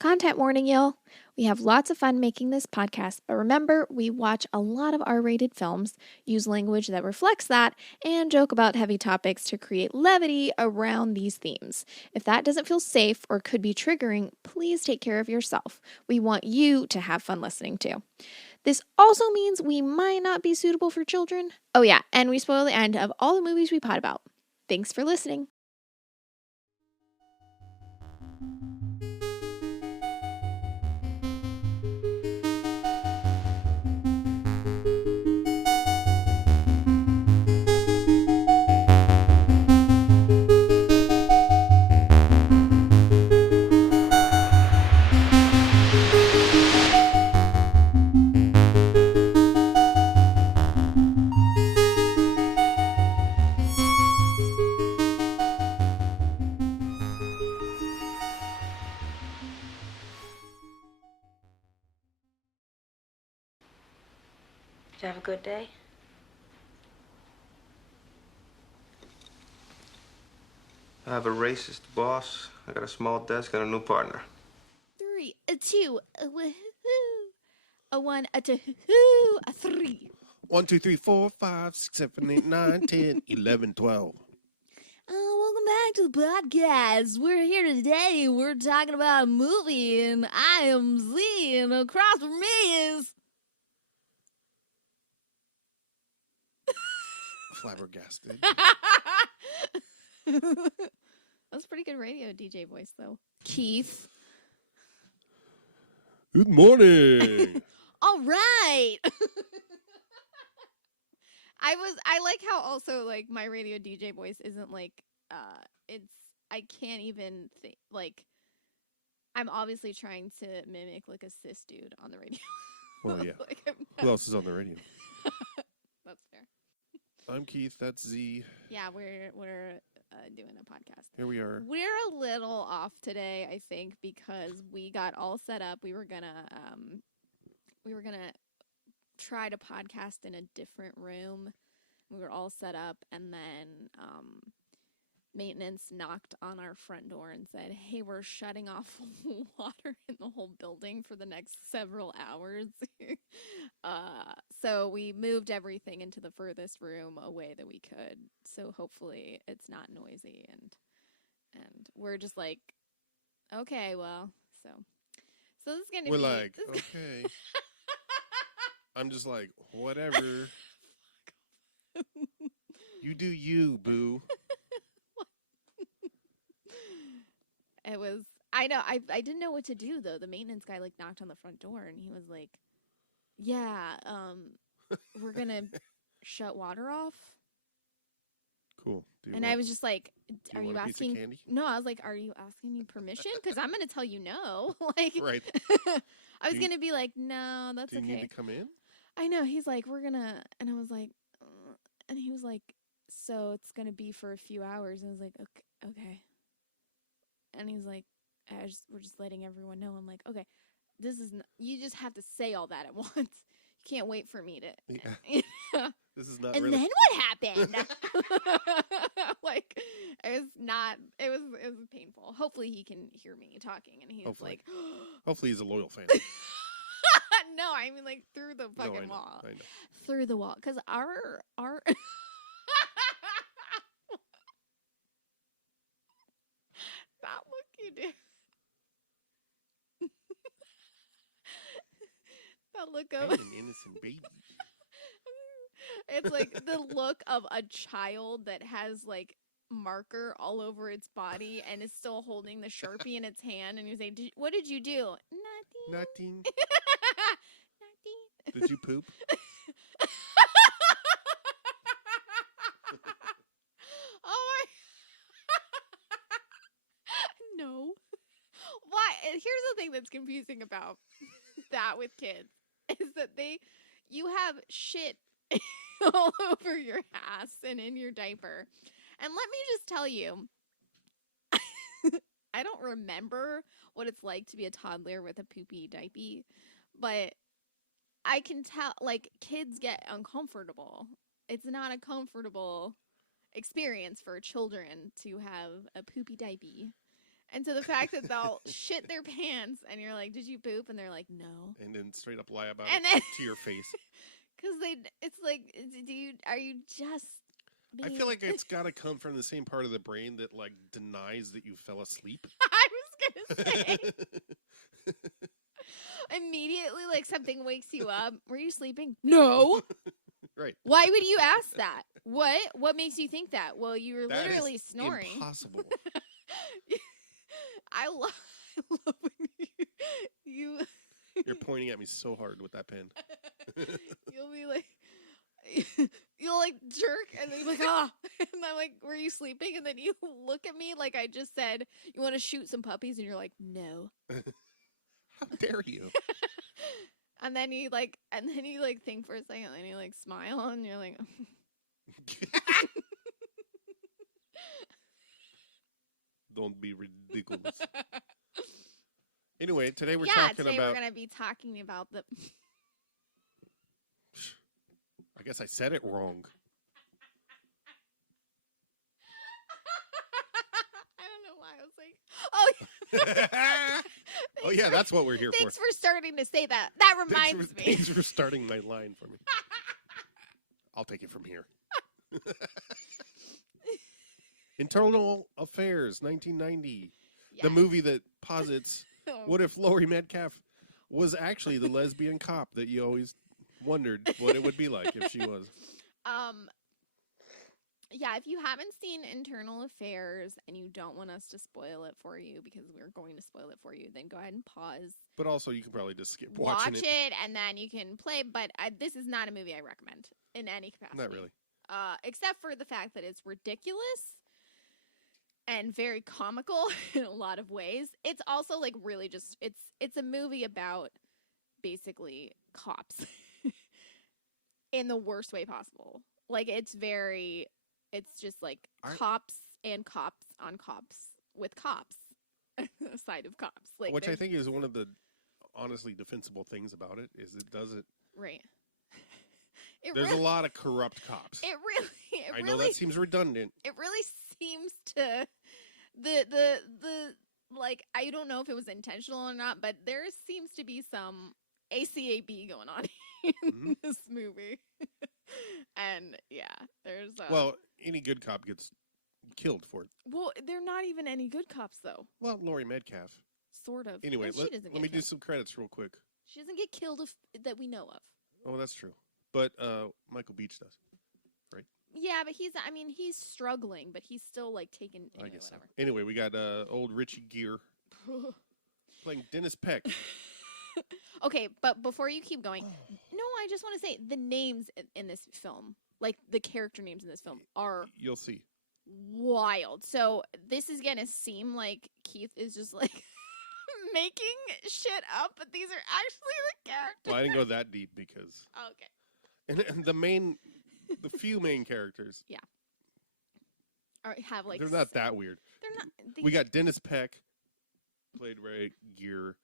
Content warning, y'all. We have lots of fun making this podcast, but remember, we watch a lot of R-rated films, use language that reflects that, and joke about heavy topics to create levity around these themes. If that doesn't feel safe or could be triggering, please take care of yourself. We want you to have fun listening too. This also means we might not be suitable for children. Oh yeah, and we spoil the end of all the movies we pod about. Thanks for listening. Did you have a good day? I have a racist boss. I got a small desk and a new partner. 3, a 2, a woohoo, a 1, a 2, a 3. 1, 2, 3, 4, 5, 6, 7, 8, 9, 10, 11, 12. Welcome back to the podcast. We're here today. We're talking about a movie, and I am Z, and across from me is... Flabbergasted. That's pretty good radio DJ voice, though. Keith. Good morning. All right. I like how also, like, my radio DJ voice isn't, like, I can't even think, like, I'm obviously trying to mimic, like, a cis dude on the radio. Well, yeah. Like, Who else is on the radio? That's fair. I'm Keith. That's Z. Yeah, we're doing a podcast. Here we are. We're a little off today, I think, because we got all set up. We were gonna try to podcast in a different room. We were all set up, and then maintenance knocked on our front door and said, "Hey, we're shutting off water in the whole building for the next several hours." So we moved everything into the furthest room away that we could. So hopefully it's not noisy, and we're just like, okay, well, so this is gonna We're be like, okay. I'm just like, whatever. You do you, boo. It was, I know, I didn't know what to do, though. The maintenance guy, like, knocked on the front door, and he was like, yeah, we're gonna shut water off. Cool. And I was just like, are you want a piece of asking? candy? No, I was like, are you asking me permission? Because I'm gonna tell you no. Like, Right. I was gonna be like, no, that's Do you okay. need to come in? I know. He's like, we're gonna, and I was like, and he was like, so it's gonna be for a few hours, and I was like, okay. And he's like, we're just letting everyone know. I'm like, okay, this is you just have to say all that at once. You can't wait for me to. Yeah. This is not. And really... then what happened? Like, it was painful. Hopefully he can hear me talking, and he's like, hopefully he's a loyal fan. no, I mean, like, through the fucking wall. I know. Through the wall, because our that look you do. That look of I'm an innocent baby. It's like the look of a child that has, like, marker all over its body and is still holding the Sharpie in its hand, and you say, what did you do? Nothing. Nothing. Nothing. Did you poop? Oh my. No. Why? Here's the thing that's confusing about that with kids is that you have shit all over your ass and in your diaper. And let me just tell you, I don't remember what it's like to be a toddler with a poopy diaper, but I can tell, like, kids get uncomfortable. It's not a comfortable experience for children to have a poopy diaper. And so the fact that they'll shit their pants and you're like, did you poop? And they're like, no. And then straight up lie about And it then- to your face. Because it's like, are you just being... I feel like it's got to come from the same part of the brain that, like, denies that you fell asleep. I was going to say. Immediately, like, something wakes you up. Were you sleeping? No. Right. Why would you ask that? What makes you think that? Well, you were That literally is snoring. impossible. I love when you You're pointing at me so hard with that pen. you'll be like you'll like jerk and then you're like, ah, and I'm like, were you sleeping? And then you look at me like I just said you want to shoot some puppies and you're like, no. How dare you? And then you think for a second and you like smile and you're like Don't be ridiculous. Anyway, today we're we're gonna be talking about the I guess I said it wrong. I don't know why I was like, oh Oh yeah, that's what we're here thanks for. for starting to say that. That reminds me. Thanks for starting my line for me. I'll take it from here. Internal Affairs, 1990. Yes. The movie that posits what if Laurie Metcalf was actually the lesbian cop that you always wondered what it would be like if she was. Yeah, if you haven't seen Internal Affairs and you don't want us to spoil it for you because we're going to spoil it for you, then go ahead and pause. But also, you can probably just skip Watch watching it. and then you can play. But this is not a movie I recommend in any capacity. Not really. Except for the fact that it's ridiculous and very comical in a lot of ways. It's also like really just it's a movie about basically cops in the worst way possible. Like it's just like cops and cops on cops with cops, a side of cops. Like Which I think is one of the honestly defensible things about it is it does it. Right. There's a lot of corrupt cops. I know that seems redundant. It really seems to the like I don't know if it was intentional or not, but there seems to be some ACAB going on in this movie. And yeah, there's well, any good cop gets killed for it. Well, they're not even any good cops though. Well, Laurie Metcalf. Sort of. Anyway, let me do some credits real quick. She doesn't get killed that we know of. Oh, that's true. But Michael Beach does. Right? Yeah, but he's struggling, but he's still like taking I guess whatever. So. Anyway, we got old Richie Gere playing Dennis Peck. Okay, but before you keep going, no, I just want to say the names in this film, like the character names in this film, are you'll see wild. So this is gonna seem like Keith is just like making shit up, but these are actually the characters. Well, I didn't go that deep because okay. And the few main characters, yeah, have like they're not that weird. They're not. We got Dennis Peck, played by Gere.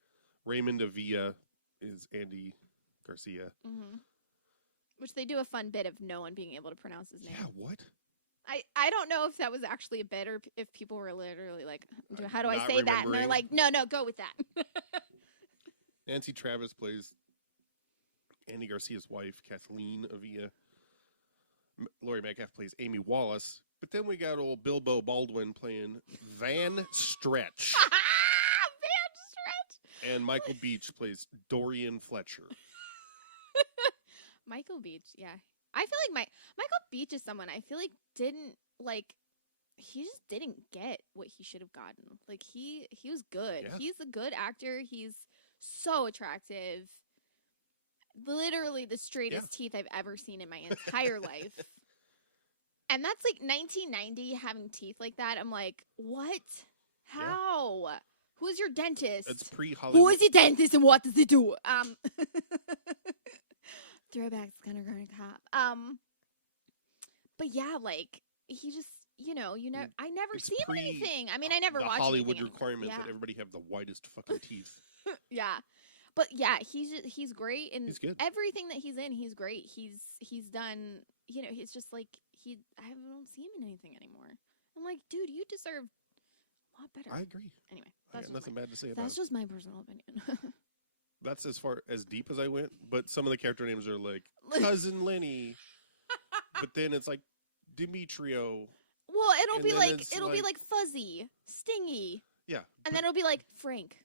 Raymond Avila is Andy Garcia. Mm-hmm. Which they do a fun bit of no one being able to pronounce his name. Yeah, what? I don't know if that was actually a bit or if people were literally like, how do I say that? And they're remembering. like, no, go with that. Nancy Travis plays Andy Garcia's wife, Kathleen Avila. Laurie Metcalf plays Amy Wallace. But then we got old Bilbo Baldwin playing Van Stretch. And Michael Beach plays Dorian Fletcher. Michael Beach, yeah. I feel like Michael Beach is someone I feel like he just didn't get what he should have gotten. Like he was good. Yeah. He's a good actor. He's so attractive. Literally the straightest teeth I've ever seen in my entire life. And that's like 1990 having teeth like that. I'm like, what? How? Yeah. Who's your dentist? It's pre-Hollywood. Who is your dentist and what does he do? Throwbacks kind of cop. But yeah, like he just, I never see him in anything. I mean, I never watch Hollywood requirement that everybody have the whitest fucking teeth. Yeah, but yeah, he's great and he's good. Everything that he's in, he's great. He's done. He's just like I don't see him in anything anymore. I'm like, dude, you deserve lot better. I agree. Anyway, I got nothing bad to say about that's it. just my personal opinion. That's as far as deep as I went, but some of the character names are like Cousin Lenny, but then it's like Demetrio. Well, it'll be be like Fuzzy, Stingy, Yeah. and then it'll be like Frank.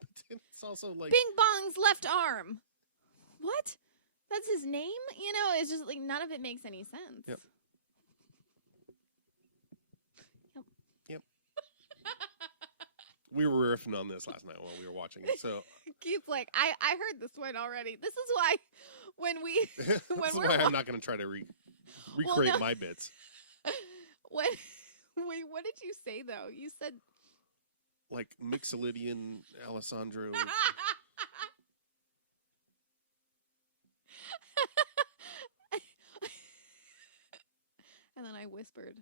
But then it's also like Bing Bong's left arm. What? That's his name? You know, it's just like none of it makes any sense. Yep. Yep. We were riffing on this last night while we were watching it. So Keith's like, I heard this one already. This is why when we that's why I'm not going to try to recreate my bits. What did you say though? You said like Mixolydian Alessandro. And then I whispered.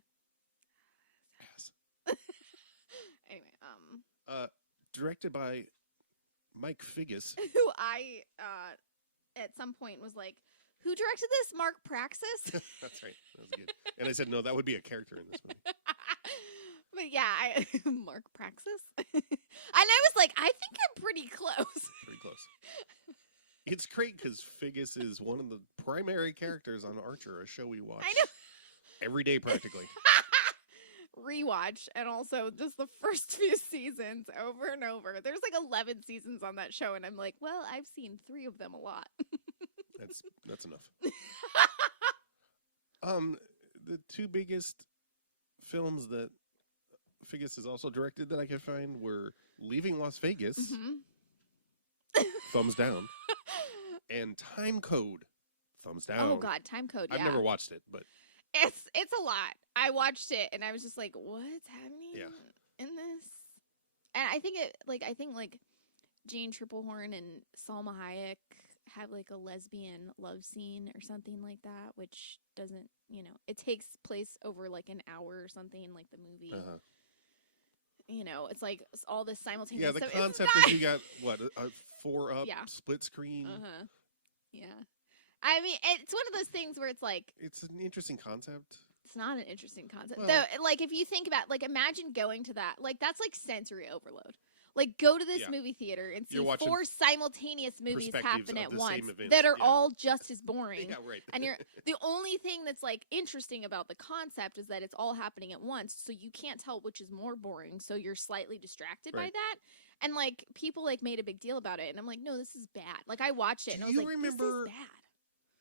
Yes. Anyway, Directed by Mike Figgis. who I at some point was like, who directed this? Mark Praxis? That's right. That was good. And I said, no, that would be a character in this movie. But yeah, Mark Praxis. And I was like, I think I'm pretty close. Pretty close. It's great because Figgis is one of the primary characters on Archer, a show we watch I know. every day practically. Rewatch, and also just the first few seasons over and over. There's like 11 seasons on that show, and I'm like, well, I've seen 3 of them a lot. That's enough. The 2 biggest films that Figgis has also directed that I could find were Leaving Las Vegas, thumbs down, and Time Code, thumbs down. Oh God, Time Code. Yeah. I've never watched it, but it's a lot. I watched it and I was just like, what's happening in this? And I think Jane Triplehorn and Salma Hayek have like a lesbian love scene or something like that, which doesn't, it takes place over like an hour or something, like the movie. Uh-huh. It's like all this simultaneous. Yeah, the stuff. concept is you got a 4-up split screen. Uh-huh. Yeah. I mean, it's one of those things where it's like, it's an interesting concept. it's not an interesting concept. Well, Though, like, if you think about, like, imagine going to that. Like, that's like sensory overload. Like, go to this movie theater and see 4 simultaneous movies happen at once that are all just as boring. Yeah, right. And the only thing that's, like, interesting about the concept is that it's all happening at once, so you can't tell which is more boring, so you're slightly distracted by that. And, like, people, like, made a big deal about it, and I'm like, no, this is bad. Like, I watched it, and I was like, this is bad.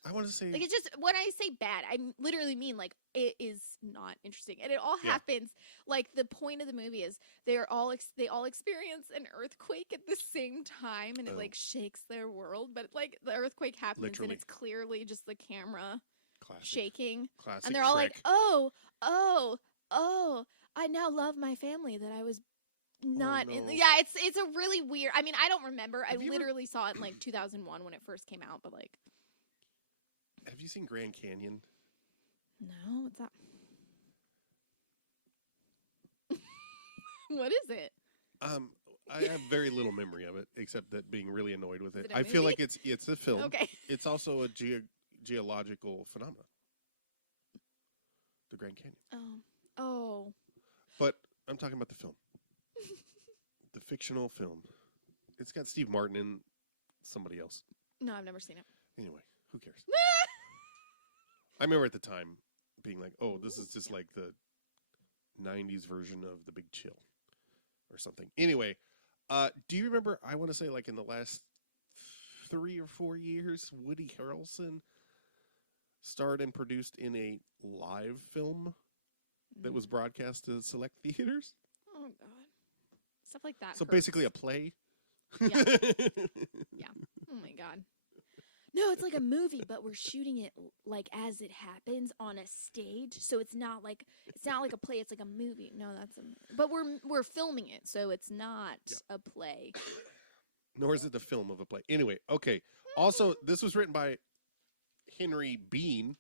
I want to say, like, it's just, when I say bad, I literally mean, like, it is not interesting. And it all happens, like, the point of the movie is they all experience an earthquake at the same time, and it, like, shakes their world. But, like, the earthquake happens, and it's clearly just the camera shaking. Classic and they're all Shrek. like, oh, I now love my family that I was not in. Yeah, it's a really weird, I mean, I don't remember. I literally saw it in, like, 2001 when it first came out, but, like. Have you seen Grand Canyon? No, what's that? What is it? I have very little memory of it, except that being really annoyed with it. Is it a I feel movie? like it's a film. Okay. It's also a geological phenomenon. The Grand Canyon. Oh. But I'm talking about the film. The fictional film. It's got Steve Martin and somebody else. No, I've never seen it. Anyway, who cares? I remember at the time being like, oh, this is just like the 90s version of The Big Chill or something. Anyway, do you remember, I want to say like in the last 3 or 4 years, Woody Harrelson starred and produced in a live film that was broadcast to select theaters? Oh, God. Stuff like that. So hurts. basically a play? Yeah. Yeah. Oh, my God. No, it's like a movie, but we're shooting it like as it happens on a stage. So it's not like a play. It's like a movie. No, but we're filming it, so it's not a play. Nor is it the film of a play. Anyway, okay. Also, this was written by Henry Bean,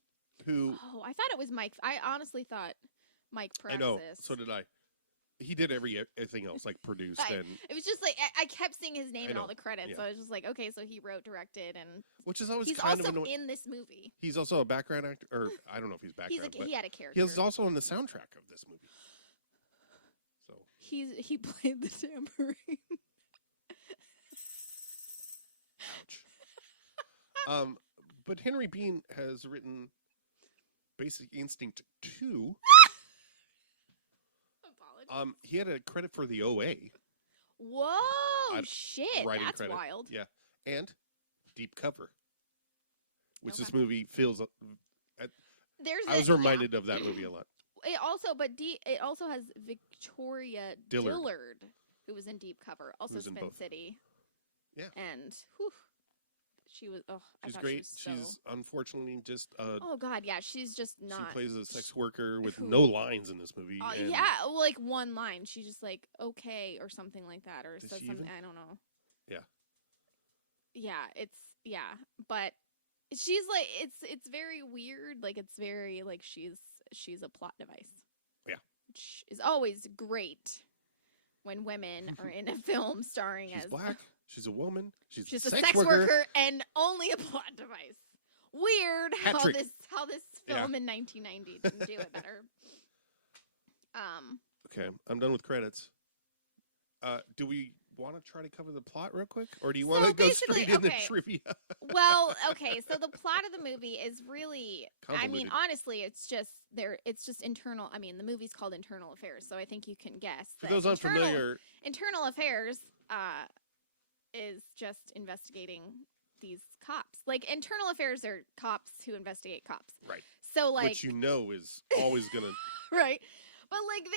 who. Oh, I thought it was Mike. I honestly thought Mike Praxis. I know. So did I. He did everything else, like produced and. It was just like I kept seeing his name in all the credits, yeah. so I was just like, okay, so he wrote, directed, and which is always he's kind also of annoying. in this movie. He's also a background actor, or I don't know if he's background. He had a character. He was also on the soundtrack of this movie. he played the tambourine. Ouch. But Henry Bean has written Basic Instinct 2. Apologies. He had a credit for the OA. Whoa, shit. Writing That's credit. wild. Yeah. And Deep Cover, which Okay. this movie feels... I was reminded of that movie a lot. It also has Victoria Dillard, who was in Deep Cover, also Who's in Spin both. City. Yeah. And whew, she was. Oh, She's I thought great. She was so... She's unfortunately just. Oh God, yeah, she's just not. She plays a sex worker with who- no lines in this movie. and Yeah, like one line. She's just like okay or something like that, or Does says she something. even? I don't know. Yeah. Yeah, but she's like it's very weird. Like it's very like she's a plot device. Yeah. Which is always great when women are in a film starring She's as black. She's a woman. She's a sex worker and only a plot device. Weird how Hat-trick. this film in 1990 didn't do it better. Okay, I'm done with credits. Do we want to try to cover the plot real quick, or do you want to go basically, straight into okay. trivia? Well, okay, so the plot of the movie is really, I mean, Convoluted. honestly, it's just internal. I mean, the movie's called Internal Affairs, so I think you can guess. For that those unfamiliar, Internal Affairs is just investigating these cops. Like, Internal Affairs are cops who investigate cops. right? So, like, Which you know is always gonna. right. But, like,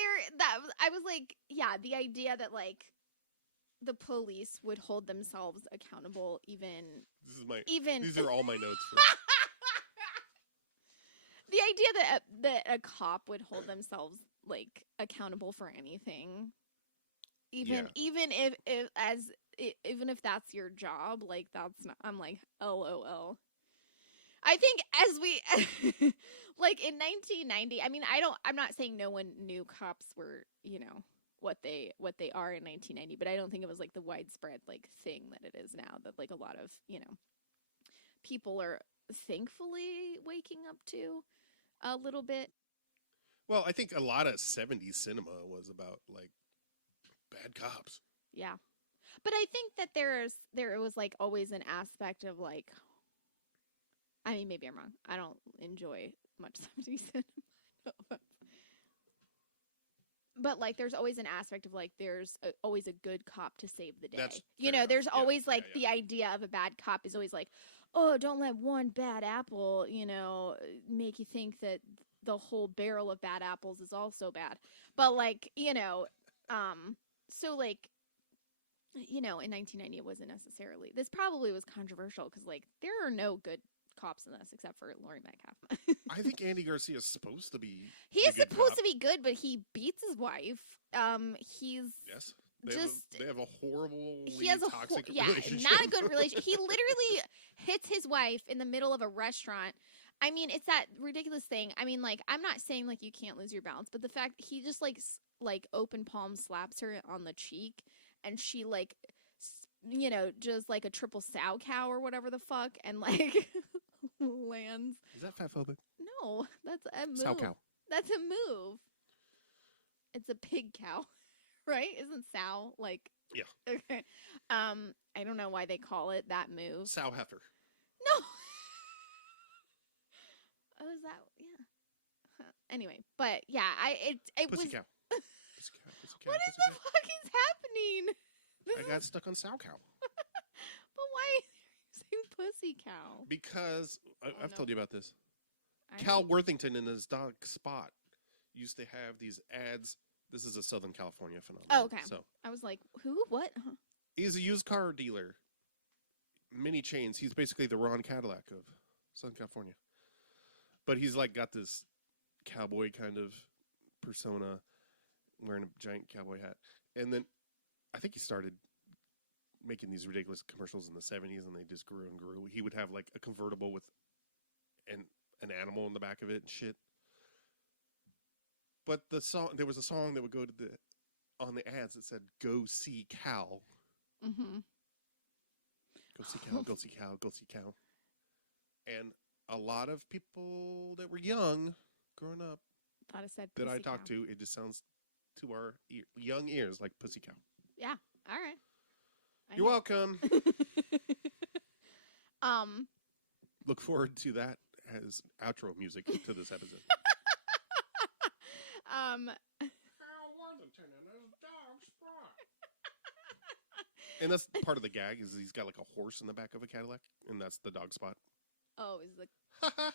I was like, yeah, the idea that, like, the police would hold themselves accountable These are all my notes. For, the idea that a cop would hold themselves like accountable for anything, even if that's your job, like that's not. I'm like, LOL. I think as we like in 1990. I mean, I'm not saying no one knew cops were, what they are in 1990, but I don't think it was like the widespread like thing that it is now, that like a lot of people are thankfully waking up to a little bit. well, I think a lot of '70s cinema was about like bad cops. Yeah, but I think that there was like always an aspect of like, I mean, maybe I'm wrong. I don't enjoy much 70s cinema. No offense. But, like, there's always an aspect of, like, there's always a good cop to save the day. That's You fair know, enough. there's Yeah, always, like, yeah. the idea of a bad cop is always, like, oh, don't let one bad apple, make you think that the whole barrel of bad apples is also bad. But, like, so, like, in 1990, it wasn't necessarily... This probably was controversial because, like, there are no good cops in this except for Laurie Metcalf. I think Andy Garcia is supposed to be. He the is good supposed cop. to be good, but he beats his wife. He's Yes. They have a horrible, toxic relationship. not a good relationship. He literally hits his wife in the middle of a restaurant. I mean, it's that ridiculous thing. I mean, like, I'm not saying like you can't lose your balance, but the fact he just like open palm slaps her on the cheek, and she like, just like a triple sow cow or whatever the fuck, and like lands. Is that fat phobic? No, that's a move. Sow cow. That's a move. It's a pig cow, right? Isn't sow like? Yeah. Okay. I don't know why they call it that move. Sow heifer. No. Oh, is that? Yeah. Huh. Anyway, but yeah, it Pussy was. cow. Pussy cow. Pussy cow. What pussy is the cow. fuck is happening? I got stuck on sow cow But why are you saying pussy cow? because I've no. told you about this. I Cal don't- Worthington and his dog Spot used to have these ads. This is a Southern California phenomenon. Oh, okay. So I was like, who? What? Huh. he's a used car dealer. Many chains. He's basically the Ron Cadillac of Southern California. But he's like got this cowboy kind of persona, wearing a giant cowboy hat. And then I think he started making these ridiculous commercials in the 70s, and they just grew and grew. He would have like a convertible with an animal in the back of it and shit. But there was a song that would go to on the ads that said "Go see Cal." Mm-hmm. Go see Cal. Go see Cal. Go see Cal. And a lot of people that were young, growing up, Thought it said that I pussy talked cow. to, it just sounds to our young ears like Pussy Cow. Yeah. All right. You're welcome. Look forward to that as outro music to this episode. I want to turn in his dog spot. And that's part of the gag is he's got like a horse in the back of a Cadillac, and that's the dog spot. Oh, is the oh.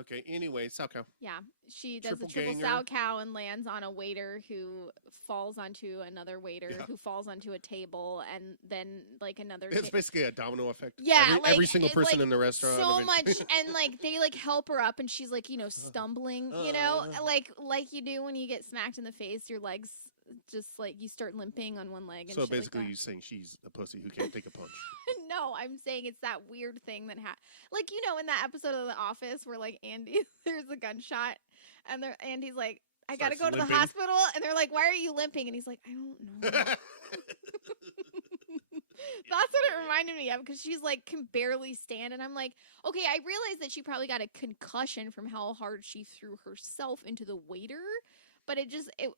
Okay. Anyway, sow cow. Yeah, she does Triple a triple ganger. sow cow and lands on a waiter who falls onto another waiter who falls onto a table, and then like another. It's basically a domino effect. Yeah, every single person in the restaurant. So much, and like they like help her up, and she's like stumbling, like you do when you get smacked in the face, your legs just like you start limping on one leg. And so shit basically, like you're saying she's a pussy who can't take a punch. No, I'm saying it's that weird thing that like in that episode of The Office where like Andy there's a gunshot and Andy's like, I gotta go to the hospital, and they're like, why are you limping? And he's like, I don't know. That's what it reminded me of, because she's like can barely stand, and I'm like, okay, I realize that she probably got a concussion from how hard she threw herself into the waiter. But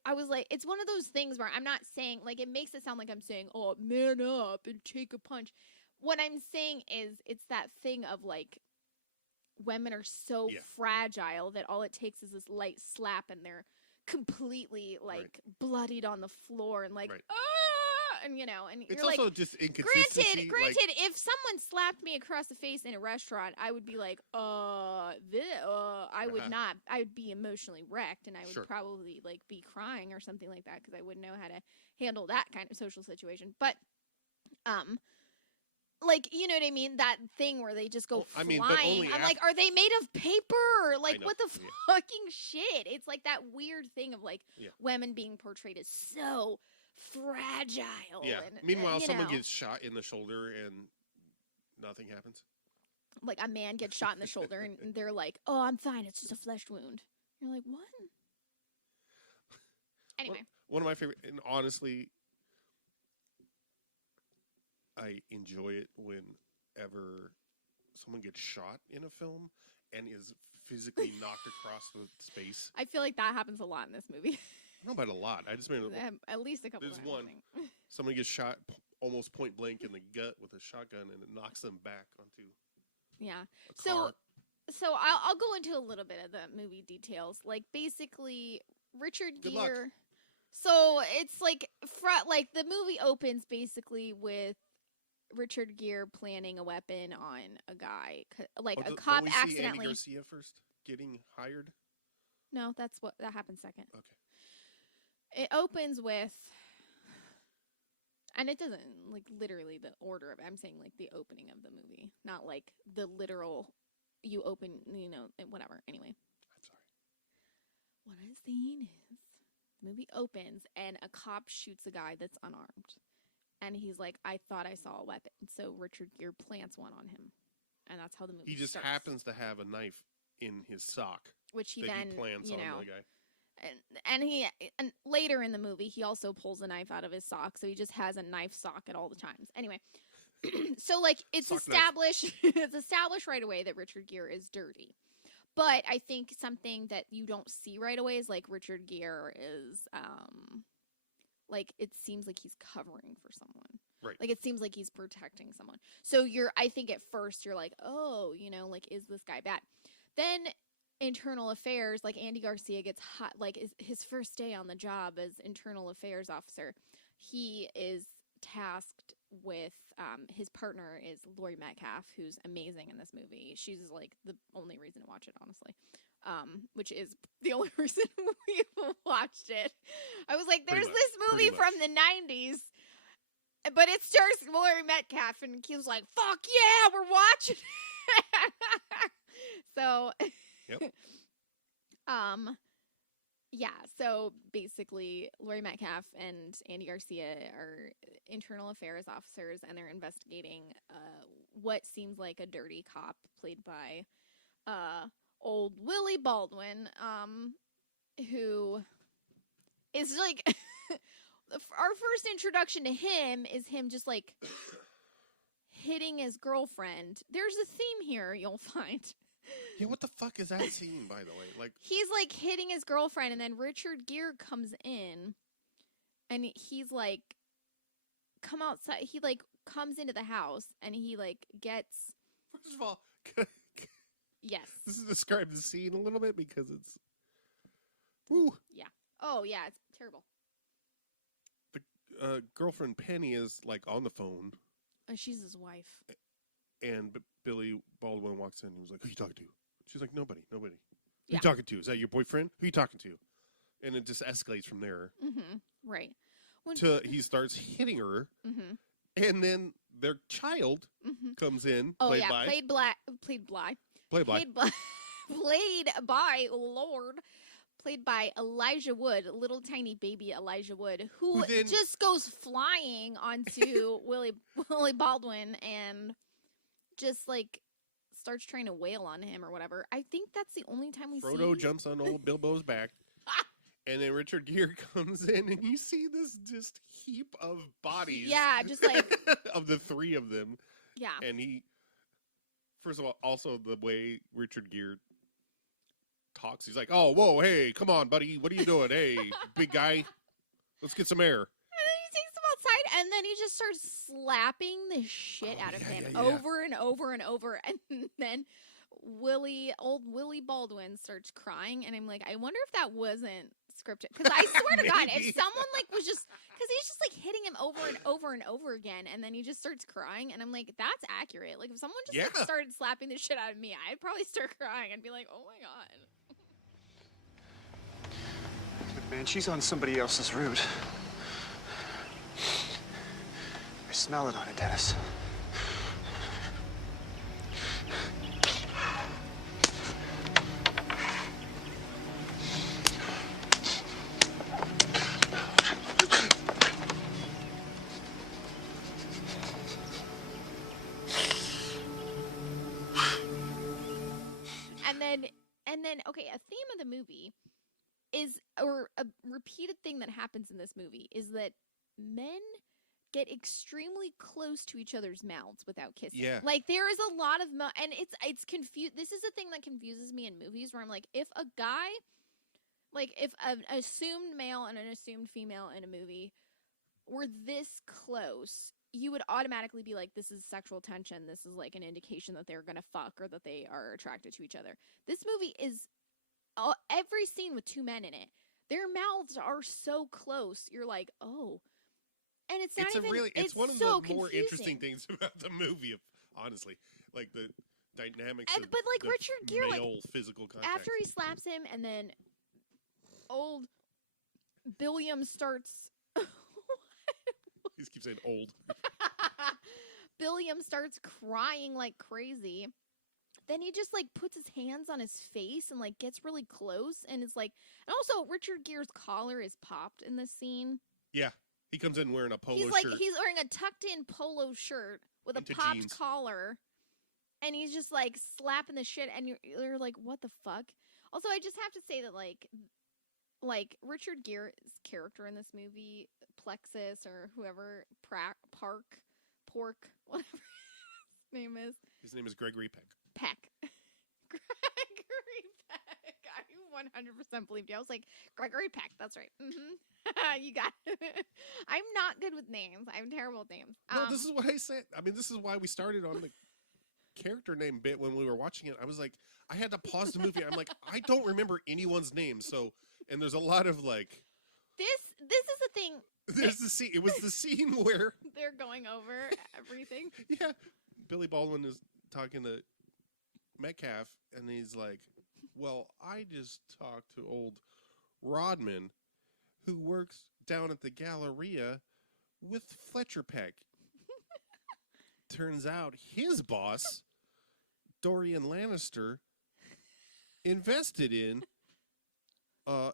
I was like, it's one of those things where I'm not saying, like, it makes it sound like I'm saying, oh, man up and take a punch. What I'm saying is it's that thing of, like, women are so fragile that all it takes is this light slap and they're completely, like, bloodied on the floor and, like, and and it's you're also like, just inconsistency. Granted, if someone slapped me across the face in a restaurant, I would be like, I would not. I would be emotionally wrecked, and I would probably like be crying or something like that, because I wouldn't know how to handle that kind of social situation. But, like, you know what I mean? That thing where they just go flying. I'm like, are they made of paper? Or like, what the fucking shit? It's like that weird thing of like women being portrayed as so fragile. Yeah. And, meanwhile, someone gets shot in the shoulder and nothing happens. Like a man gets shot in the shoulder and they're like, oh, I'm fine, it's just a flesh wound. You're like, what? Anyway. One of my favorite, and honestly, I enjoy it whenever someone gets shot in a film and is physically knocked across the space. I feel like that happens a lot in this movie. I don't know about a lot. I just mean at least a couple. There's one. Someone gets shot almost point blank in the gut with a shotgun, and it knocks them back onto. Yeah. A car. So I'll go into a little bit of the movie details. Like basically, Richard Gere. So it's like the movie opens basically with Richard Gere planning a weapon on a guy. Like a cop don't we accidentally. See Andy Garcia first getting hired. No, that happens second. Okay. It opens with, and it doesn't like literally the order of it. I'm saying like the opening of the movie, not like the literal. You open, whatever. Anyway, I'm sorry. What I'm saying is, the movie opens and a cop shoots a guy that's unarmed, and he's like, "I thought I saw a weapon." So Richard Gere plants one on him, and that's how the movie. He just starts. happens to have a knife in his sock, which he then plants on the guy. And later in the movie, he also pulls a knife out of his sock, so he just has a knife sock at all the times. Anyway, so like it's established, it's established right away that Richard Gere is dirty. But I think something that you don't see right away is like Richard Gere is, like it seems like he's covering for someone. Right. Like it seems like he's protecting someone. So I think at first you're like, oh, like is this guy bad? Then internal affairs, like Andy Garcia gets hot, like is his first day on the job as internal affairs officer. He is tasked with his partner is Laurie Metcalf, who's amazing in this movie. She's like the only reason to watch it, honestly. Which is the only reason we watched it. I was like, there's this movie from the 90s, but it stars Laurie Metcalf, and he was like, fuck yeah, we're watching it. So yep. Yeah, so basically Laurie Metcalf and Andy Garcia are internal affairs officers, and they're investigating what seems like a dirty cop played by old Willie Baldwin, who is like our first introduction to him is him just like hitting his girlfriend. There's a theme here you'll find. Yeah, what the fuck is that scene, by the way? Like, he's like hitting his girlfriend, and then Richard Gere comes in, and he's like, come outside. He like comes into the house, and he like gets. first of all, Yes. This is describe the scene a little bit because it's. Woo. Yeah. Oh yeah, it's terrible. The girlfriend Penny is like on the phone. She's his wife. And Billy Baldwin walks in and was like, "Who are you talking to?" She's like, Nobody. Who Yeah. you talking to? Is that your boyfriend? Who are you talking to? And it just escalates from there. Mm-hmm. Right. To he starts hitting her. Mm-hmm. And then their child comes in. Oh played yeah, by, played by Elijah Wood, little tiny baby Elijah Wood, who then, just goes flying onto Willie Baldwin and just like starts trying to wail on him or whatever. I think that's the only time we see Frodo jumps on old Bilbo's back. And then Richard Gere comes in, and you see this just heap of bodies. Yeah, just like of the three of them. Yeah. And he, first of all, also the way Richard Gere talks, he's like, "Oh, whoa, hey, come on, buddy, what are you doing? Hey, big guy, let's get some air." And then he takes him outside, and then he just starts slapping the shit out of him over and over and over, and then old Willie Baldwin starts crying, and I'm like, I wonder if that wasn't scripted, because I swear to God, if someone like was just, because he's just like hitting him over and over and over again, and then he just starts crying, and I'm like, that's accurate. Like if someone just like, started slapping the shit out of me, I'd probably start crying. I'd be like, oh my God. But man, she's on somebody else's route. I smell it on it, Dennis. And then, okay, a theme of the movie is, or a repeated thing that happens in this movie is that men get extremely close to each other's mouths without kissing. Yeah. Like there is a lot of, and it's confused. This is a thing that confuses me in movies where I'm like, if a guy, like if an assumed male and an assumed female in a movie were this close, you would automatically be like, this is sexual tension. This is like an indication that they're going to fuck or that they are attracted to each other. This movie is every scene with two men in it. Their mouths are so close. You're like, oh. And it's not it's one of so the more confusing. interesting things about the movie, honestly. Like the dynamics but like the Richard Gere, male like, physical contact. after he slaps him and then old Billiam starts He keeps saying old. Billiam starts crying like crazy. Then he just like puts his hands on his face and like gets really close and is like, and also Richard Gere's collar is popped in this scene. Yeah, he comes in wearing a polo He's shirt. He's wearing a tucked in polo shirt with Into a popped jeans. collar, and he's just like slapping the shit, and you're like, what the fuck? Also, I just have to say that like Richard Gere's character in this movie, Plexus or whoever, Pork, whatever his name is. His name is Gregory Peck. Gregory Peck. I 100% believed you. I was like, Gregory Peck. That's right. Mm-hmm. You got it. I'm not good with names. I'm terrible with names. No, this is what I said. I mean, this is why we started on the character name bit when we were watching it. I was like, I had to pause the movie. I'm like, I don't remember anyone's name. So, and there's a lot of like. This is the thing. There's the scene. It was the scene where they're going over everything. Yeah, Billy Baldwin is talking to Metcalf, and he's like, "Well, I just talked to old Rodman, who works down at the Galleria with Fletcher Peck. Turns out his boss, Dorian Lannister, invested in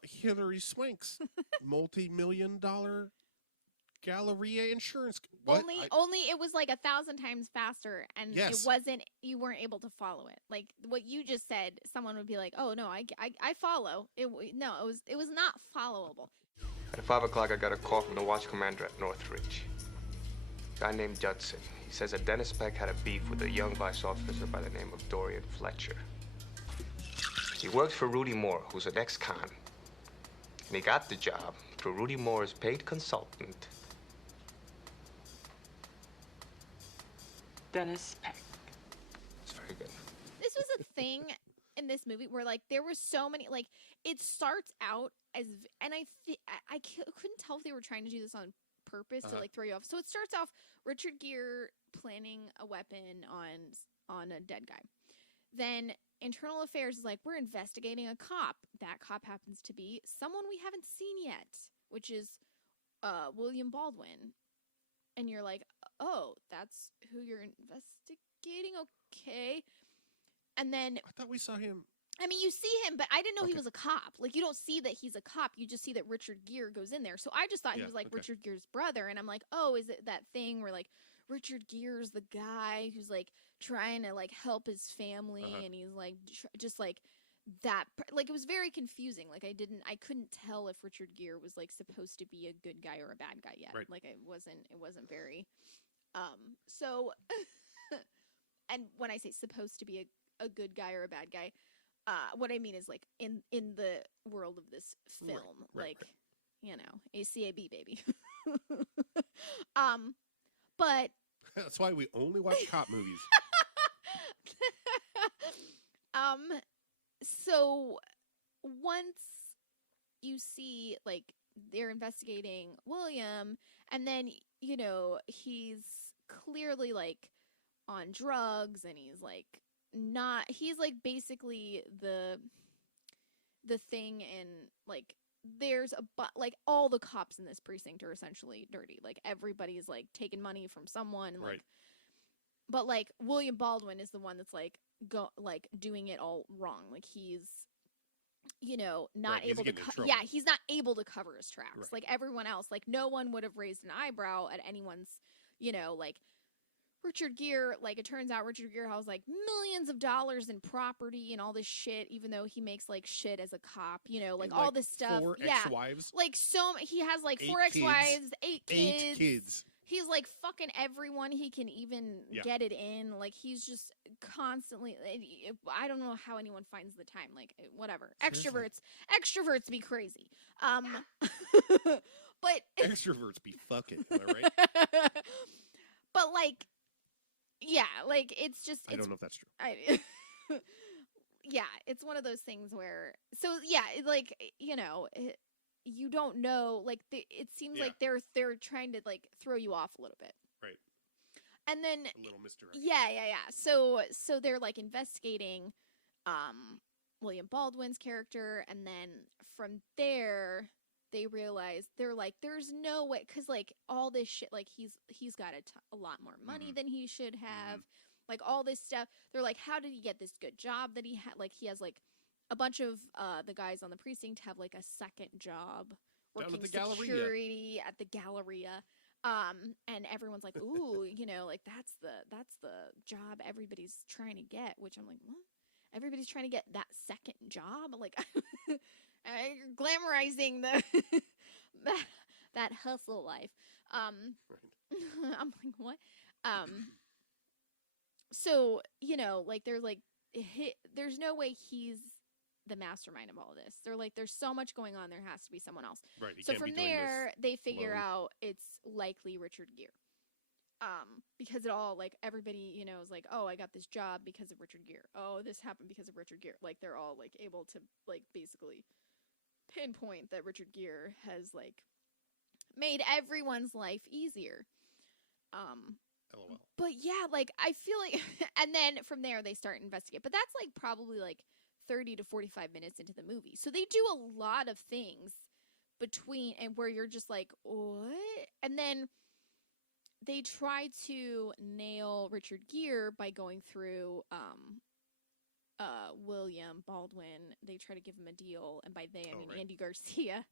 Hillary Swank's multi-million-dollar Galleria insurance. What? Only it was like 1,000 times faster, and Yes. it wasn't. You weren't able to follow it. Like what you just said, someone would be like, "Oh no, I follow." It was not followable. At 5 o'clock, I got a call from the watch commander at Northridge. A guy named Judson. He says that Dennis Peck had a beef with a young vice officer by the name of Dorian Fletcher. He works for Rudy Moore, who's an ex-con. And he got the job through Rudy Moore's paid consultant. Dennis Peck. It's very good. This was a thing in this movie where like there was so many like it starts out as and I couldn't tell if they were trying to do this on purpose to like throw you off. So it starts off Richard Gere planning a weapon on a dead guy. Then Internal Affairs is like, we're investigating a cop. That cop happens to be someone we haven't seen yet, which is William Baldwin. And you're like, oh, that's who you're investigating? Okay. And then I thought we saw him. I mean, you see him, but I didn't know he was a cop. Like, you don't see that he's a cop. You just see that Richard Gere goes in there. So I just thought he was, like, Richard Gere's brother. And I'm like, oh, is it that thing where, like, Richard Gere's the guy who's, like, trying to, like, help his family. And he's, like, just, like, that. Like, it was very confusing. Like, I couldn't tell if Richard Gere was, like, supposed to be a good guy or a bad guy yet. Right. Like, it wasn't very, so, and when I say supposed to be a good guy or a bad guy, what I mean is like in the world of this film, right. You know, ACAB baby. But That's why we only watch cop movies. So once you see like they're investigating William, and then you know he's clearly like on drugs, and he's like basically the thing in like there's like all the cops in this precinct are essentially dirty. Like everybody's like taking money from someone, like but like William Baldwin is the one that's like doing it all wrong. Like he's you know not able to he's not able to cover his tracks like everyone else. Like no one would have raised an eyebrow at anyone's you know like Richard Gere, like, it turns out Richard Gere has, like, millions of dollars in property and all this shit, even though he makes, like, shit as a cop, you know, like, all this stuff. 4 ex-wives? Like, he has, like, 4 ex-wives, 8 kids. 8 kids. He's, like, fucking everyone he can even get it in. Like, he's just constantly, I don't know how anyone finds the time. Like, whatever. Seriously. Extroverts be crazy. But. Extroverts be fucking, am I right? But, like. Yeah, like, it's just... I don't know if that's true. Yeah, it's one of those things where... So, yeah, like, you know, you don't know, like, it seems like they're trying to, like, throw you off a little bit. Right. And then... A little misdirect. Yeah. So they're, like, investigating William Baldwin's character, and then from there... They realize they're like, there's no way, because like all this shit, like he's got a lot more money than he should have, like all this stuff. They're like, how did he get this good job that he had? Like he has like a bunch of the guys on the precinct have like a second job working security at the Galleria, and everyone's like, ooh, you know, like that's the job everybody's trying to get. Which I'm like, what? Everybody's trying to get that second job, like. You're glamorizing that hustle life. I'm like, what? So, you know, like, there's no way he's the mastermind of all this. They're like, there's so much going on, there has to be someone else. Right. So from there, they figure out it's likely Richard Gere. Because it all, like, everybody, you know, is like, oh, I got this job because of Richard Gere. Oh, this happened because of Richard Gere. Like, they're all, like, able to, like, basically pinpoint that Richard Gere has, like, made everyone's life easier. LOL. But, yeah, like, I feel like, and then from there, they start investigating. But that's, like, probably, like, 30 to 45 minutes into the movie. So they do a lot of things between, and where you're just like, what? And then they try to nail Richard Gere by going through William Baldwin. They try to give him a deal, and by they I mean Andy Garcia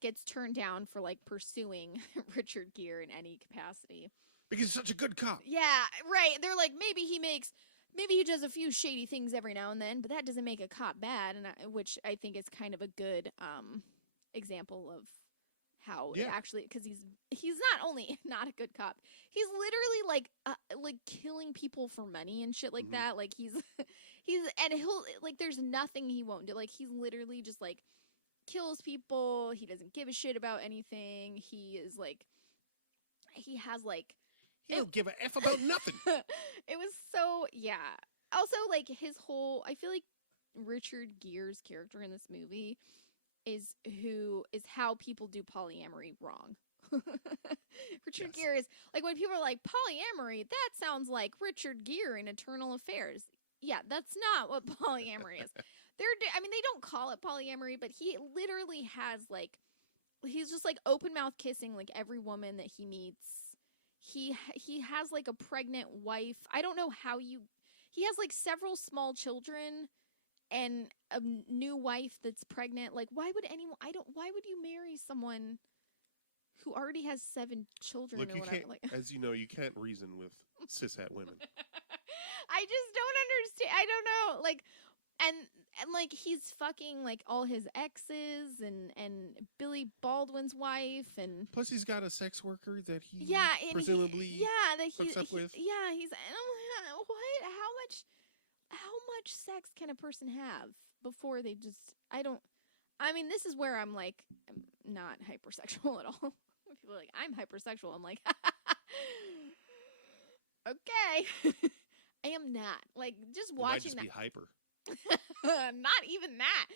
gets turned down for like pursuing Richard Gere in any capacity. Because he's such a good cop. Yeah, right. They're like, maybe he does a few shady things every now and then, but that doesn't make a cop bad, and which I think is kind of a good example of how it actually, because he's not only not a good cop, he's literally like like killing people for money and shit like that. Like he'll like there's nothing he won't do. Like he literally just like kills people. He doesn't give a shit about anything. He is like he has like He don't give a F about nothing. it was so yeah. Also like his whole I feel like Richard Gere's character in this movie is how people do polyamory wrong. Richard Gere is like when people are like polyamory, that sounds like Richard Gere in Eternal Affairs. Yeah, that's not what polyamory is. I mean, they don't call it polyamory, but he literally has like he's just like open mouth kissing like every woman that he meets. He has like a pregnant wife. I don't know how he has like several small children and a new wife that's pregnant. Like why would you marry someone who already has 7 children Look, or you whatever? can't, Like as you know, you can't reason with cishet women. I just don't understand. I don't know. Like and like he's fucking like all his exes and Billy Baldwin's wife and Plus, he's got a sex worker that he and presumably hooks up with. Yeah, he's and I'm like, what? How much sex can a person have before they just I mean, this is where I'm like I'm not hypersexual at all. People are like, I'm hypersexual. I'm like, okay. I am not. Like, just You might watching just that. be hyper. Not even that.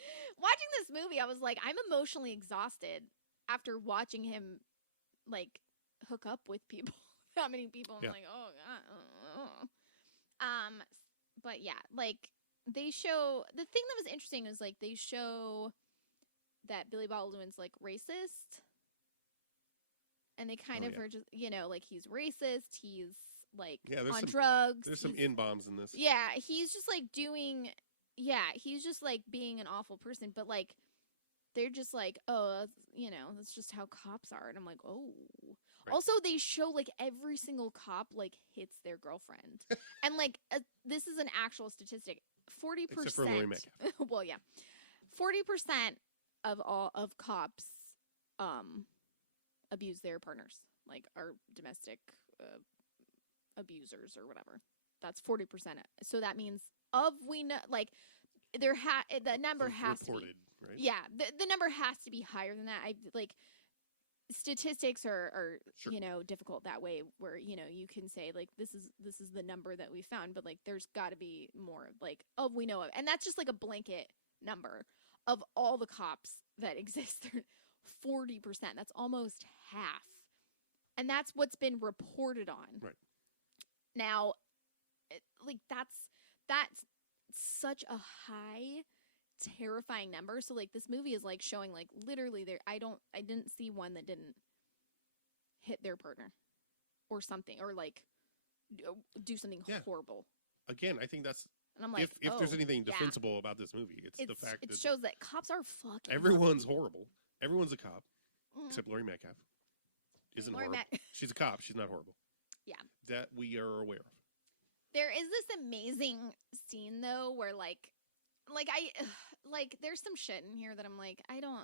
Watching this movie, I was like, I'm emotionally exhausted after watching him, like, hook up with people. That many people. I'm like, oh, God. But yeah, like, they show, the thing that was interesting is, like, they show that Billy Baldwin's, like, racist. And they kind of are just, you know, like, he's racist. He's, like, on drugs. There's some in-bombs in this. Yeah, he's just, like, he's just, like, being an awful person. But, like, they're just like, oh, you know, that's just how cops are. And I'm like, oh. Right. Also, they show, like, every single cop, like, hits their girlfriend. And, like, this is an actual statistic. 40%. Except for Laurie Metcalf. Well, yeah. 40% of cops abuse their partners. Like, are domestic abusers or whatever. That's 40%. So that means the number has reported, to be, right? Yeah, the number has to be higher than that. I like statistics are sure. You know, difficult that way where, you know, you can say like this is the number that we found, but like there's got to be more like we know of, and that's just like a blanket number of all the cops that exist. 40%. That's almost half, and that's what's been reported on. Right now, like that's such a high, terrifying number. So like this movie is like showing like literally there. I didn't see one that didn't hit their partner or something or like do something horrible. Again, I think that's. And I'm like, if there's anything defensible about this movie, it's the fact that it shows that cops are fucking. Everyone's horrible. Everyone's a cop, except Laurie Metcalf. Isn't horrible. She's a cop. She's not horrible. Yeah, that we are aware of. There is this amazing scene though where like there's some shit in here that I'm like I don't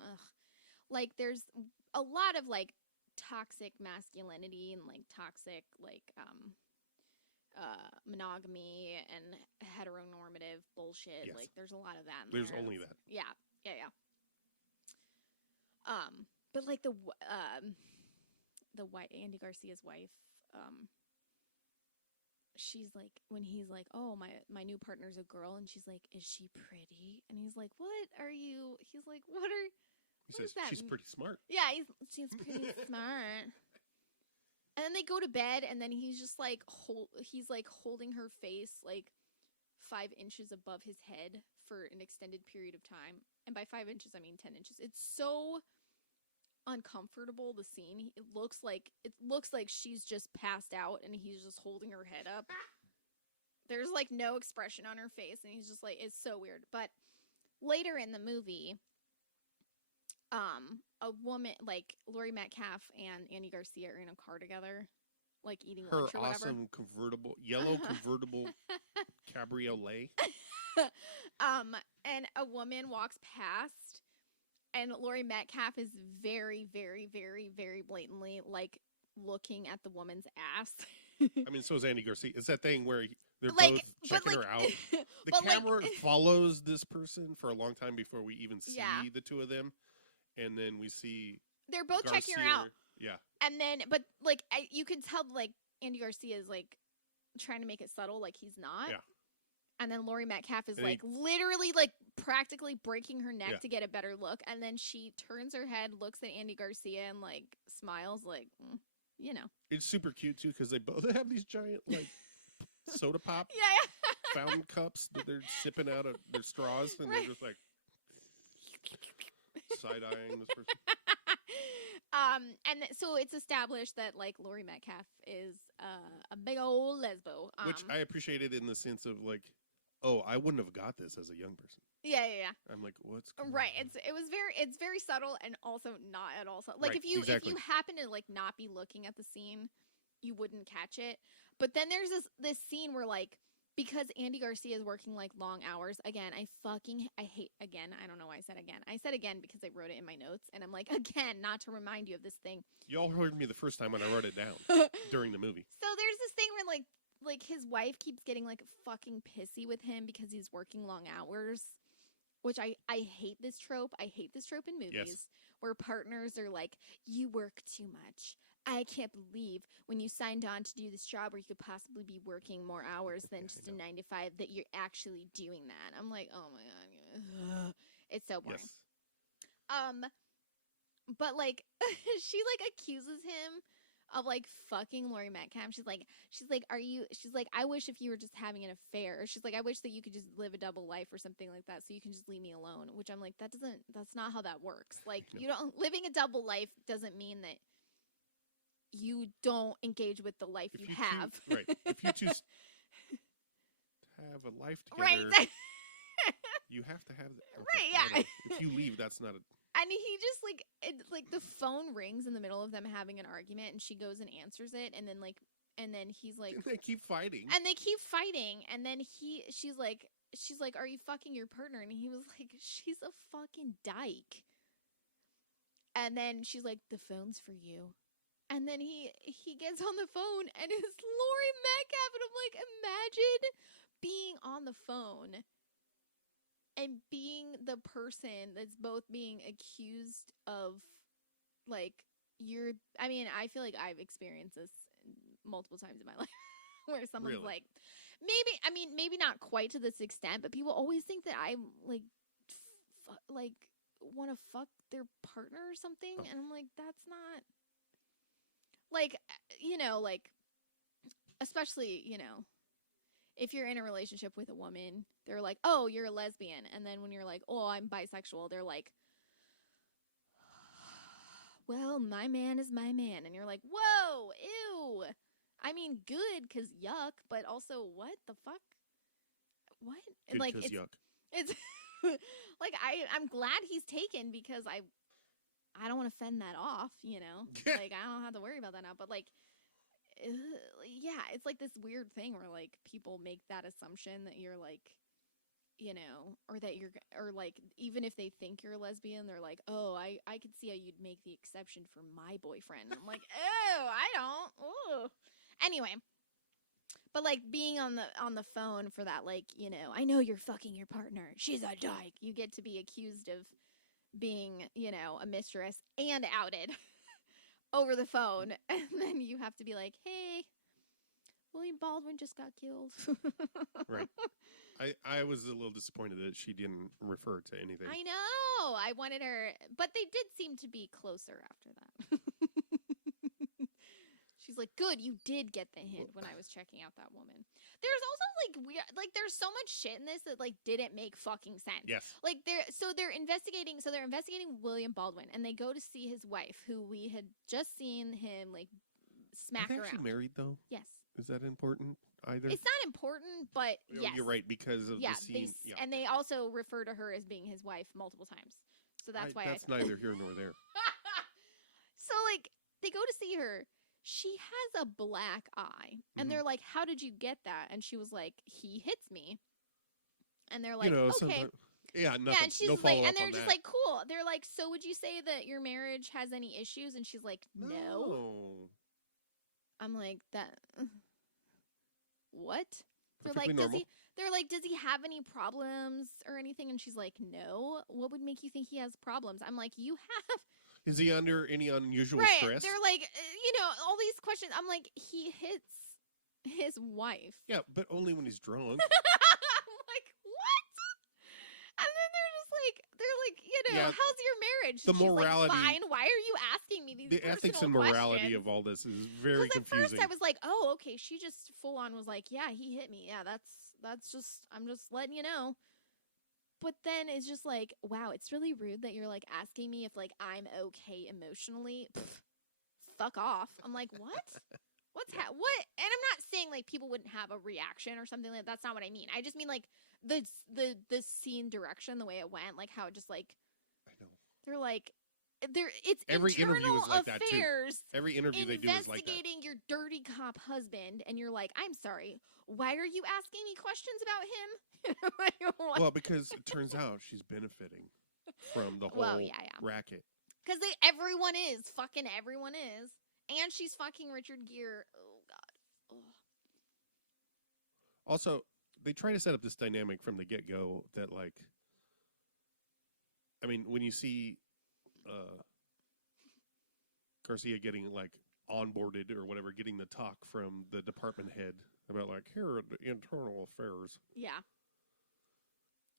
like there's a lot of like toxic masculinity and like toxic like monogamy and heteronormative bullshit. Yes. Like there's a lot of that in there's only that. Yeah. But like the white Andy Garcia's wife, she's like, when he's like, oh, my new partner's a girl, and she's like, is she pretty? And he's like, what are you? He's like, he says, she's pretty smart. Yeah, she's pretty smart. And then they go to bed, and then he's just like, he's like holding her face like 5 inches above his head for an extended period of time. And by 5 inches, I mean 10 inches. It's so uncomfortable, the scene. It looks like she's just passed out and he's just holding her head up. There's like no expression on her face, and he's just like, it's so weird. But later in the movie, a woman like Laurie Metcalf and Andy Garcia are in a car together, like eating lunch or whatever. Her awesome yellow convertible cabriolet. And a woman walks past, and Laurie Metcalf is very, very, very, very blatantly like looking at the woman's ass. I mean, so is Andy Garcia. It's that thing where they're Like, both but, checking like- her out. The but, like- camera follows this person for a long time before we even see Yeah. the two of them, and then we see They're both Garcia. checking her out. Yeah, And then, but like, you can tell like Andy Garcia is like trying to make it subtle, like he's not. Yeah. And then Laurie Metcalf is And like literally like practically breaking her neck Yeah. to get a better look. And then she turns her head, looks at Andy Garcia, and like smiles, like, you know. it's super cute too because they both have these giant like soda pop Yeah. fountain cups that they're sipping out of their straws, and Right. they're just like side eyeing this person. And so it's established that like Laurie Metcalf is a big old lesbo. Which I appreciated in the sense of like, oh, I wouldn't have got this as a young person. yeah. I'm like, what's going Right. on? It's very subtle and also not at all. Like Right, if you exactly. happen to like not be looking at the scene, you wouldn't catch it. But then there's this scene where like because Andy Garcia is working like long hours. Again, I hate again. I don't know why I said again. I said again because I wrote it in my notes and I'm like again not to remind you of this thing. Y'all heard me the first time when I wrote it down during the movie. So there's this thing where like his wife keeps getting like fucking pissy with him because he's working long hours, which I hate this trope. I hate this trope in movies where partners are like, you work too much. I can't believe when you signed on to do this job where you could possibly be working more hours than just a 9 to 5 that you're actually doing that. I'm like, oh my God. It's so boring. Yes. But like she like accuses him of like fucking Laurie Metcalf. She's like, I wish if you were just having an affair. She's like, I wish that you could just live a double life or something like that so you can just leave me alone. Which I'm like, that's not how that works. Like No. you don't living a double life doesn't mean that you don't engage with the life you have. Right. If you choose to have a life together, Right. you have to have that. Right, yeah. whatever. If you leave, that's not a. And he just like the phone rings in the middle of them having an argument and she goes and answers it and then he's like They keep fighting. and they keep fighting and then she's like are you fucking your partner? And he was like she's a fucking dyke. And then she's like the phone's for you. And then he gets on the phone and it's Laurie Metcalf and I'm like imagine being on the phone and being the person that's both being accused of like I feel like I've experienced this multiple times in my life where someone's Really? like maybe not quite to this extent, but people always think that I'm like like want to fuck their partner or something. Oh. And I'm like that's not like like especially if you're in a relationship with a woman, they're like, oh, you're a lesbian. And then when you're like, oh, I'm bisexual, they're like, well, my man is my man. And you're like, whoa, ew. I mean, good, because yuck, but also, what the fuck? What? And Good like, 'cause yuck. it's like, I'm glad he's taken because I don't want to fend that off, like, I don't have to worry about that now. But like, yeah, it's like this weird thing where like people make that assumption that you're like, or that you're, or like even if they think you're a lesbian, they're like, oh, I could see how you'd make the exception for my boyfriend. I'm like, oh, I don't. Oh, anyway. But like being on the phone for that, like I know you're fucking your partner. She's a dyke. You get to be accused of being a mistress and outed. Over the phone, and then you have to be like, hey, William Baldwin just got killed. Right. I was a little disappointed that she didn't refer to anything. I know. I wanted her, but they did seem to be closer after that. She's like, good, you did get the hint when I was checking out that woman. There's also like weird, like there's so much shit in this that like didn't make fucking sense. Yes. Like they're investigating William Baldwin, and they go to see his wife, who we had just seen him like smack Are they around. actually married though? Yes. Is that important either? It's not important, but Oh, yes. You're right because of Yeah, the scene. and they also refer to her as being his wife multiple times. So that's why that's neither here nor there. So like they go to see her. She has a black eye. And they're like, how did you get that? And she was like, he hits me. And they're like, okay. sometimes- Yeah, nothing. Yeah, and she's no like, follow-up and they're on just that. like, cool. They're like, so would you say that your marriage has any issues? And she's like, no. I'm like, that. what? They're Perfectly like, normal. does he have any problems or anything? And she's like, no. What would make you think he has problems? I'm like, you have. Is he under any unusual Right. stress? They're like, all these questions. I'm like, he hits his wife. Yeah, but only when he's drunk. I'm like, what? And then they're like, Yeah, how's your marriage? the She's morality- like, fine. Why are you asking me these The personal ethics and morality questions? of all this is very Because at confusing. first I was like, oh, okay. She just full on was like, yeah, he hit me. Yeah, that's just, I'm just letting you know. But then it's just like, wow, it's really rude that you're like asking me if like I'm okay emotionally. Pfft, fuck off. I'm like, what? What? And I'm not saying like people wouldn't have a reaction or something like that. That's not what I mean. I just mean like the scene direction, the way it went, like how it just like I know. they're like it's Every internal interview is like that, too. affairs. Every interview they do is like that. Investigating your dirty cop husband, and you're like, I'm sorry, why are you asking me questions about him? Like, what? Well, because it turns out she's benefiting from the whole racket. Because everyone is. And she's fucking Richard Gere. Oh, God. Ugh. Also, they try to set up this dynamic from the get-go that, like, I mean, when you see Garcia getting, like, onboarded or whatever, getting the talk from the department head about, like, here are the internal affairs. Yeah.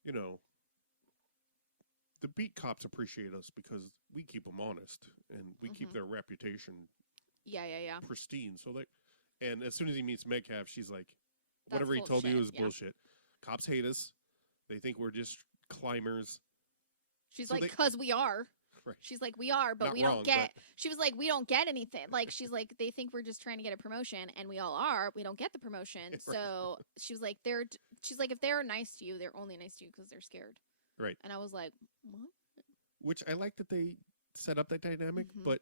You know, the beat cops appreciate us because we keep them honest and we keep their reputation pristine. So and as soon as he meets Metcalf, she's like, whatever he told you is bullshit. Cops hate us. They think we're just climbers. She's like, because we are. Right. She's like, we are, but Not we wrong, don't get. but- She was like, we don't get anything. Like, she's like, they think we're just trying to get a promotion, and we all are. We don't get the promotion. Right. So she was like, she's like, if they're nice to you, they're only nice to you because they're scared. Right. And I was like, what? Which I like that they set up that dynamic, but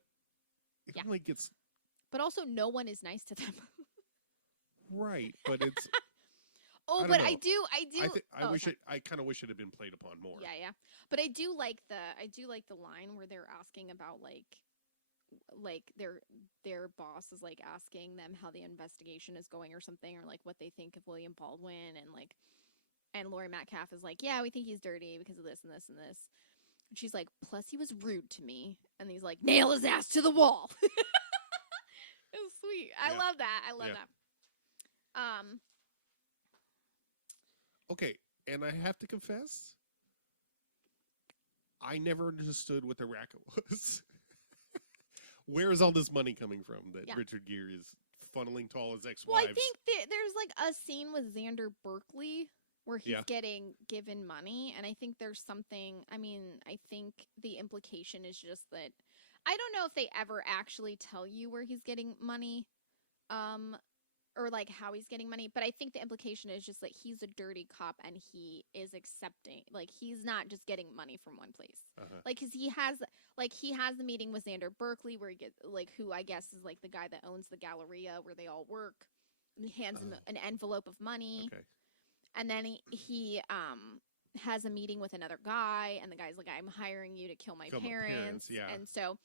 it only gets But also, no one is nice to them. right. But it's. Oh, but I do. I kind of wish it had been played upon more. Yeah. But I do like the line where they're asking about like their boss is like asking them how the investigation is going or something, or like what they think of William Baldwin, and Laurie Metcalf is like, yeah, we think he's dirty because of this and this and this. And she's like, plus he was rude to me, and he's like, nail his ass to the wall. It was sweet. I love that. I love that. Okay, and I have to confess, I never understood what the racket was. Where is all this money coming from that Richard Gere is funneling to all his ex-wives? Well, I think there's like a scene with Xander Berkeley where he's getting given money, and I think there's something. I mean, I think the implication is just that I don't know if they ever actually tell you where he's getting money. Or like how he's getting money, but I think the implication is just like he's a dirty cop and he is accepting, like he's not just getting money from one place, like because he has the meeting with Xander Berkeley where he gets like who I guess is like the guy that owns the Galleria where they all work, and he hands him an envelope of money, and then he has a meeting with another guy, and the guy's like, I'm hiring you to kill my parents, and so.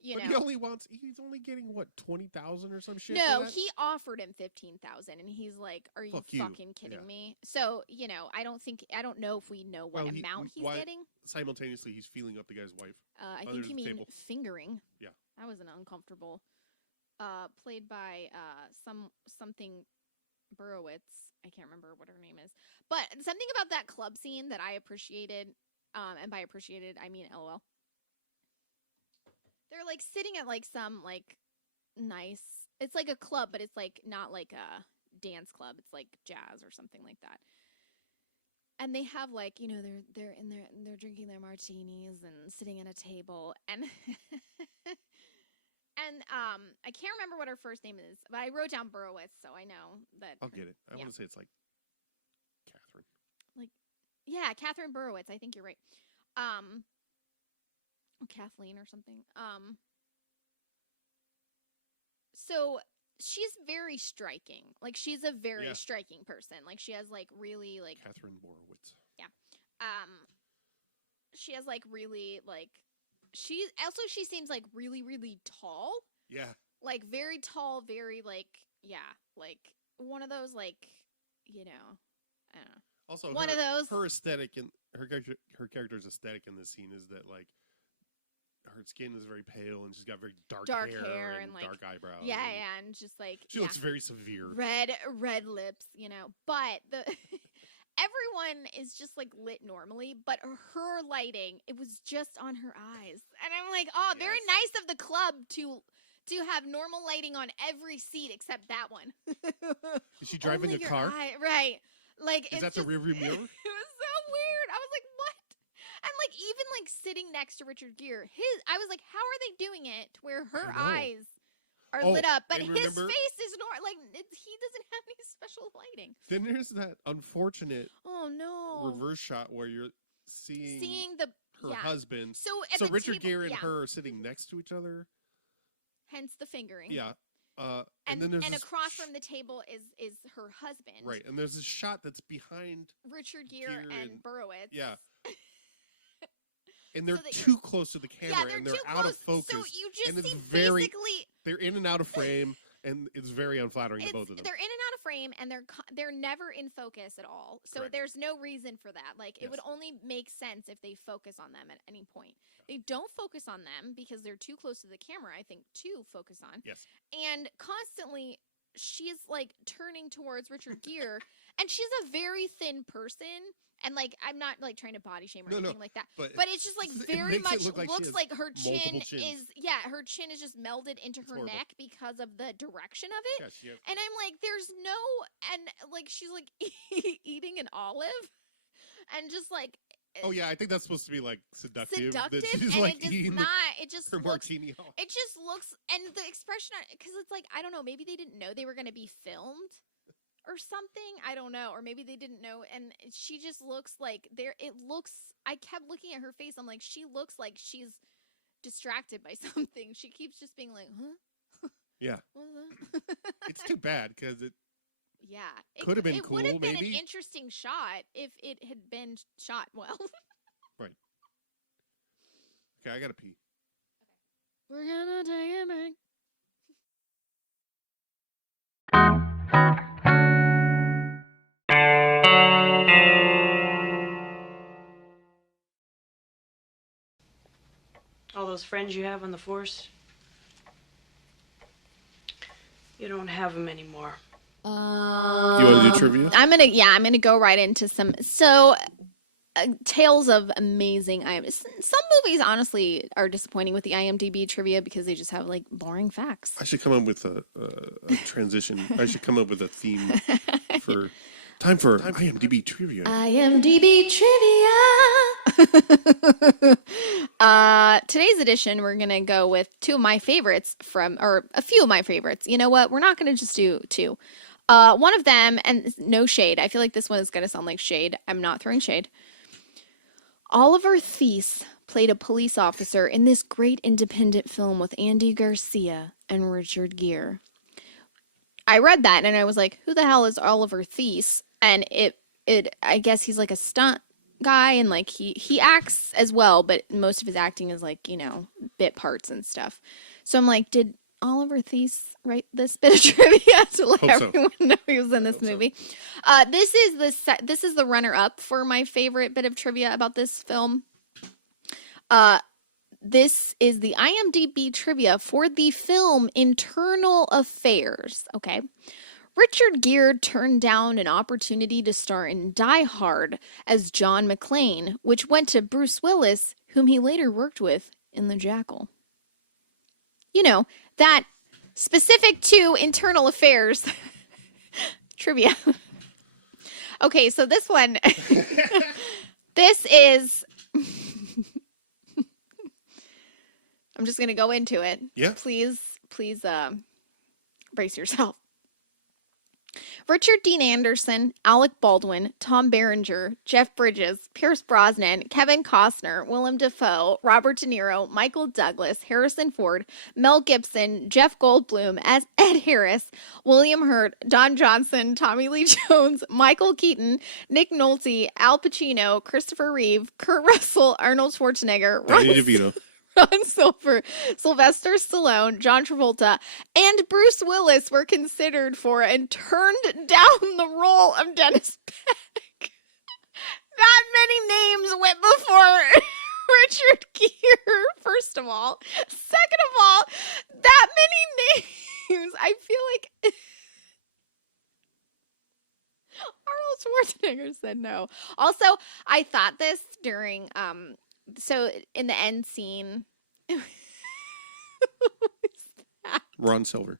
But he's only getting what, 20,000 or some shit? No, he offered him 15,000, and he's like, "Are you fucking kidding me?" So I don't know if we know what amount he's getting. Simultaneously, he's feeling up the guy's wife. I think you mean table. Fingering. Yeah, that was an uncomfortable. Played by something Burowitz. I can't remember what her name is, but something about that club scene that I appreciated. And by appreciated, I mean LOL. They're like sitting at like some like nice. It's like a club, but it's like not like a dance club. It's like jazz or something like that. And they have like they're in there and they're drinking their martinis and sitting at a table and and I can't remember what her first name is, but I wrote down Burowitz, so I know that. I'll get it. I want to say it's like Catherine. Like, yeah, Catherine Burowitz. I think you're right. Kathleen or something. So she's very striking. Like she's a very striking person. Like she has like really like Catherine Borowitz. Yeah. She has like really like she seems like really really tall. Yeah. Like very tall, very like like one of those, like, you know, I don't know. Also, One of those. Her aesthetic and her character's aesthetic in this scene is that like her skin is very pale and she's got very dark hair and like dark eyebrows. Yeah, and just like she looks very severe. Red lips, you know. But the everyone is just like lit normally, but her lighting, it was just on her eyes, and I'm like, oh, very nice of the club to have normal lighting on every seat except that one. Is she driving a car? Right. Like, is that the rearview mirror? It was so weird. I was like, what? And like, even like sitting next to Richard Gere, I was like, how are they doing it to where her eyes are lit up, but his face is not like he doesn't have any special lighting. Then there's that unfortunate reverse shot where you're seeing her husband. So Richard Gere and her are sitting next to each other. Hence the fingering. Yeah. And then across from the table is her husband. Right, and there's a shot that's behind Richard Gere and Burowitz. Yeah. And they're too close to the camera, and they're out of focus. So you just and see basically they're in and out of frame, and it's very unflattering to both of them. They're in and out of frame, and they're never in focus at all. So there's no reason for that. Like it would only make sense if they focus on them at any point. They don't focus on them because they're too close to the camera, I think, to focus on. Yes. And constantly she's like turning towards Richard Gere, and she's a very thin person. And like, I'm not like trying to body shame or anything like that, but it's just like very much looks like her chin is her chin is just melded into her neck because of the direction of it. Yes, and I'm like, there's no, and like she's like eating an olive, and just like. Oh yeah, I think that's supposed to be like seductive. She's and like it does not. It just her looks. Martini. It just looks, and the expression, because it's like, I don't know, maybe they didn't know they were going to be filmed. Or something, I don't know, or maybe they didn't know, and she just looks like I kept looking at her face, I'm like, she looks like she's distracted by something. She keeps just being like, huh? Yeah. What was that? It's too bad, because it could have been cool, it would have been maybe. an interesting shot if it had been shot well. Right. Okay, I gotta pee. Okay. We're gonna take it back. All those friends you have on the force, you don't have them anymore. You want to do trivia? I'm gonna go right into some. So, tales of amazing. Some movies honestly are disappointing with the IMDb trivia because they just have like boring facts. I should come up with a transition. I should come up with a theme for IMDb trivia. IMDb trivia. Today's edition, we're gonna go with a few of my favorites. You know what? We're not gonna just do two. One of them, and no shade. I feel like this one is gonna sound like shade. I'm not throwing shade. Oliver Thies played a police officer in this great independent film with Andy Garcia and Richard Gere. I read that and I was like, who the hell is Oliver Thies? And I guess he's like a stunt guy, and like he acts as well, but most of his acting is like, you know, bit parts and stuff. So I'm like, did Oliver Thies write this bit of trivia to let everyone know he was in this movie? This is the runner-up for my favorite bit of trivia about this film. This is the IMDb trivia for the film Internal Affairs. Okay. Richard Gere turned down an opportunity to star in Die Hard as John McClane, which went to Bruce Willis, whom he later worked with in The Jackal. You know, that specific to Internal Affairs trivia. Okay, so this one, this is, I'm just going to go into it. Yeah. Please brace yourself. Richard Dean Anderson, Alec Baldwin, Tom Berenger, Jeff Bridges, Pierce Brosnan, Kevin Costner, Willem Dafoe, Robert De Niro, Michael Douglas, Harrison Ford, Mel Gibson, Jeff Goldblum, Ed Harris, William Hurt, Don Johnson, Tommy Lee Jones, Michael Keaton, Nick Nolte, Al Pacino, Christopher Reeve, Kurt Russell, Arnold Schwarzenegger, Danny DeVito. Ron Silver, Sylvester Stallone, John Travolta, and Bruce Willis were considered for and turned down the role of Dennis Peck. That many names went before Richard Gere, first of all. Second of all, that many names. I feel like Arnold Schwarzenegger said no. Also, I thought this during so in the end scene. Ron Silver.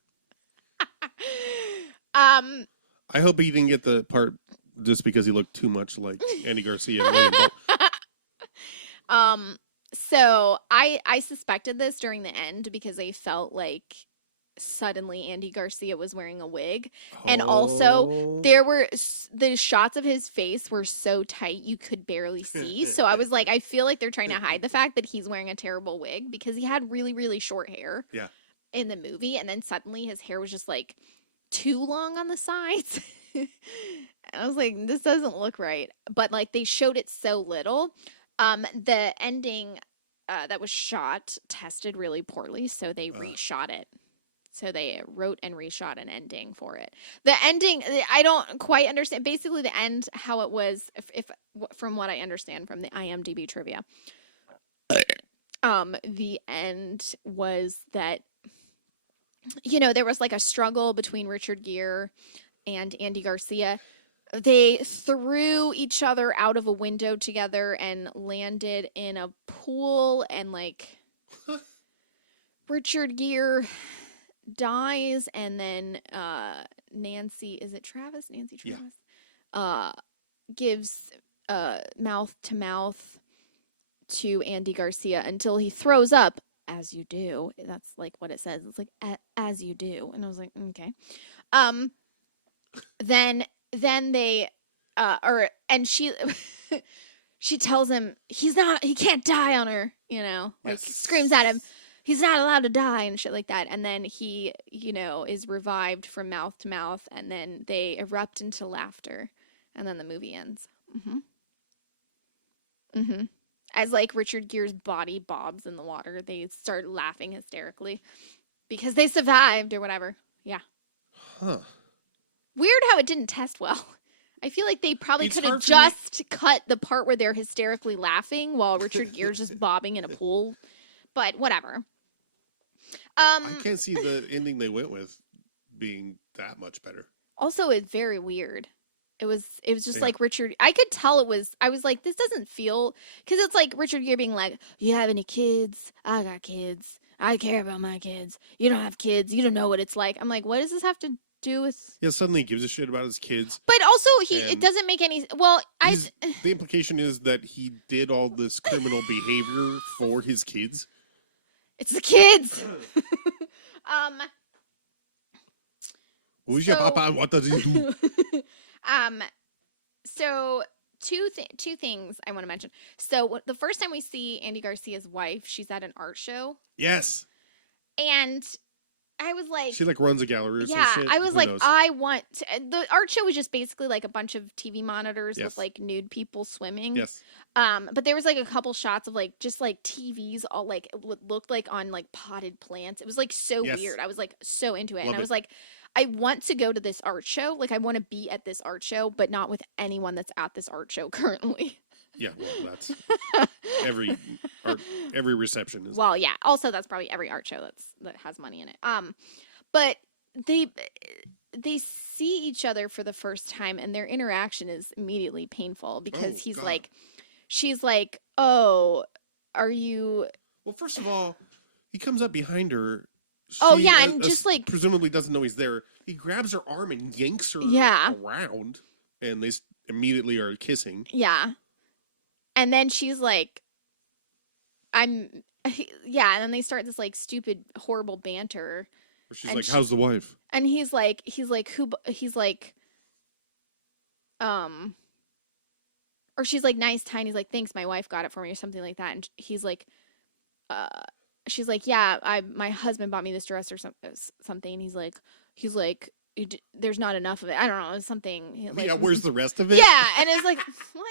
Um I hope he didn't get the part just because he looked too much like Andy Garcia and William Bolt. So I suspected this during the end because I felt like suddenly Andy Garcia was wearing a wig, and also there were the shots of his face were so tight you could barely see. So I was like, I feel like they're trying to hide the fact that he's wearing a terrible wig because he had really, really short hair. Yeah. In the movie, and then suddenly his hair was just like too long on the sides. And I was like, this doesn't look right. But like they showed it so little. The ending that was shot tested really poorly, so they reshot it. So they wrote and reshot an ending for it. The ending, I don't quite understand. Basically, the end, how it was, if from what I understand from the IMDb trivia, the end was that, you know, there was like a struggle between Richard Gere and Andy Garcia. They threw each other out of a window together and landed in a pool, and like Richard Gere dies, and then Nancy Travis gives mouth to mouth to Andy Garcia until he throws up, as you do. That's like what it says. It's like as you do. And I was like, okay. Then they and she she tells him he can't die on her, you know, like screams at him, he's not allowed to die and shit like that. And then he, you know, is revived from mouth to mouth, and then they erupt into laughter, and then the movie ends. As like Richard Gere's body bobs in the water, they start laughing hysterically because they survived or whatever. Yeah. Huh. Weird how it didn't test well. I feel like they probably could have just cut the part where they're hysterically laughing while Richard Gere's just bobbing in a pool. But whatever. I can't see the ending they went with being that much better. Also, it's very weird. It was just like Richard. I could tell I was like, this doesn't feel, because it's like Richard Gere being like, you have any kids? I got kids. I care about my kids. You don't have kids. You don't know what it's like. I'm like, what does this have to do with? Yeah, suddenly he gives a shit about his kids. But also, it doesn't make any. Well, the implication is that he did all this criminal behavior for his kids. It's the kids. Who's your papa? What does he do? So two things I want to mention. So the first time we see Andy Garcia's wife, she's at an art show. Yes. And I was like, she like runs a gallery or some shit. I was Who like, knows? the art show was just basically like a bunch of TV monitors with like nude people swimming. Yes. But there was like a couple shots of like just like TVs all like what looked like on like potted plants. It was like so weird. I was like so into it. And I was like, I want to go to this art show. Like I want to be at this art show, but not with anyone that's at this art show currently. Yeah, well, that's every reception is. Well, yeah. Also, that's probably every art show that has money in it. But they see each other for the first time, and their interaction is immediately painful because she's like, "Oh, are you?" Well, first of all, he comes up behind her. And just like presumably doesn't know he's there. He grabs her arm and yanks her around, and they immediately are kissing. Yeah. And then she's like, and then they start this like stupid, horrible banter. Where she's like, how's the wife? And he's like, or she's like, nice, tiny. He's like, thanks, my wife got it for me or something like that. And he's like, she's like, yeah, my husband bought me this dress or something. And he's like, there's not enough of it. I don't know, something. Like, where's the rest of it? Yeah. And it's like, what?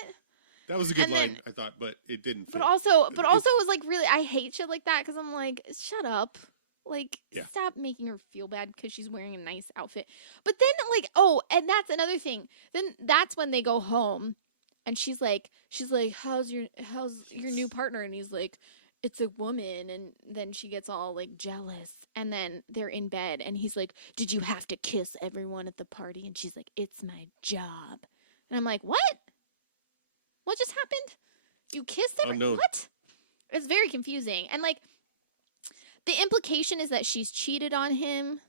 That was a good And line, then- I thought, but it didn't fit. But also it was like really, I hate shit like that because I'm like, shut up. Like, Yeah. stop making her feel bad because she's wearing a nice outfit. But then, like, oh, and that's another thing. Then that's when they go home, and she's like, how's your new partner? And he's like, it's a woman. And then she gets all like jealous. And then they're in bed, and he's like, did you have to kiss everyone at the party? And she's like, it's my job. And I'm like, what? What just happened? You kissed everyone? Unknown. What? It's very confusing. And like, the implication is that she's cheated on him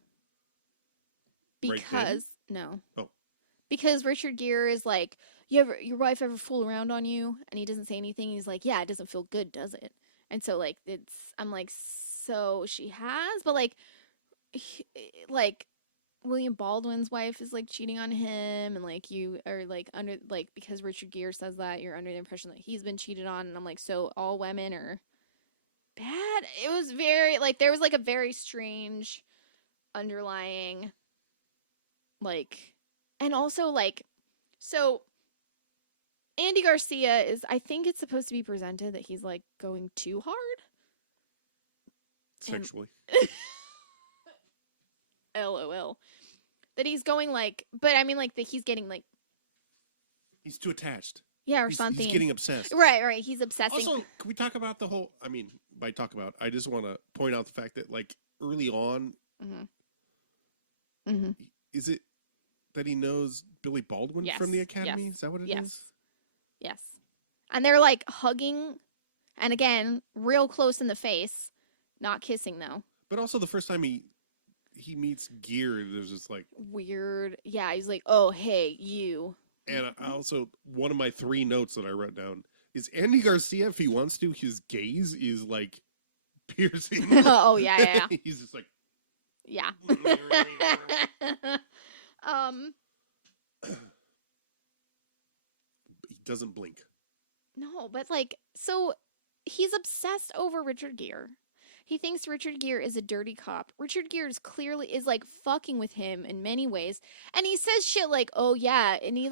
Right because no. Oh. Because Richard Gere is like, your wife ever fool around on you? And he doesn't say anything. He's like, yeah, it doesn't feel good, does it? And so like I'm like, so she has, but like William Baldwin's wife is like cheating on him, and like you are like under like because Richard Gere says that you're under the impression that he's been cheated on, and I'm like, so all women are bad. It was very like there was like a very strange underlying like, and also like, so Andy Garcia is, I think it's supposed to be presented that he's like going too hard Sexually. LOL. That he's going like, but I mean like that he's getting like, He's too attached. yeah, or He's something. getting obsessed. Right. He's obsessing. Also, can we talk about the whole? I mean, by talk about, I just want to point out the fact that, like, early on, is it that he knows Billy Baldwin Yes, from the Academy? yes, Is that what it is? yes. Yes. And they're like hugging, and again, real close in the face, not kissing though. But also, the first time he meets Gear, there's this like Weird. Yeah, he's like, oh hey, you. And I also, one of my 3 notes that I wrote down is Andy Garcia, if he wants to, his gaze is like piercing. Oh yeah. He's just like, Yeah. he doesn't blink. No, but like, so he's obsessed over Richard Gere. He thinks Richard Gere is a dirty cop. Richard Gere is clearly like fucking with him in many ways, and he says shit like, "Oh yeah," and he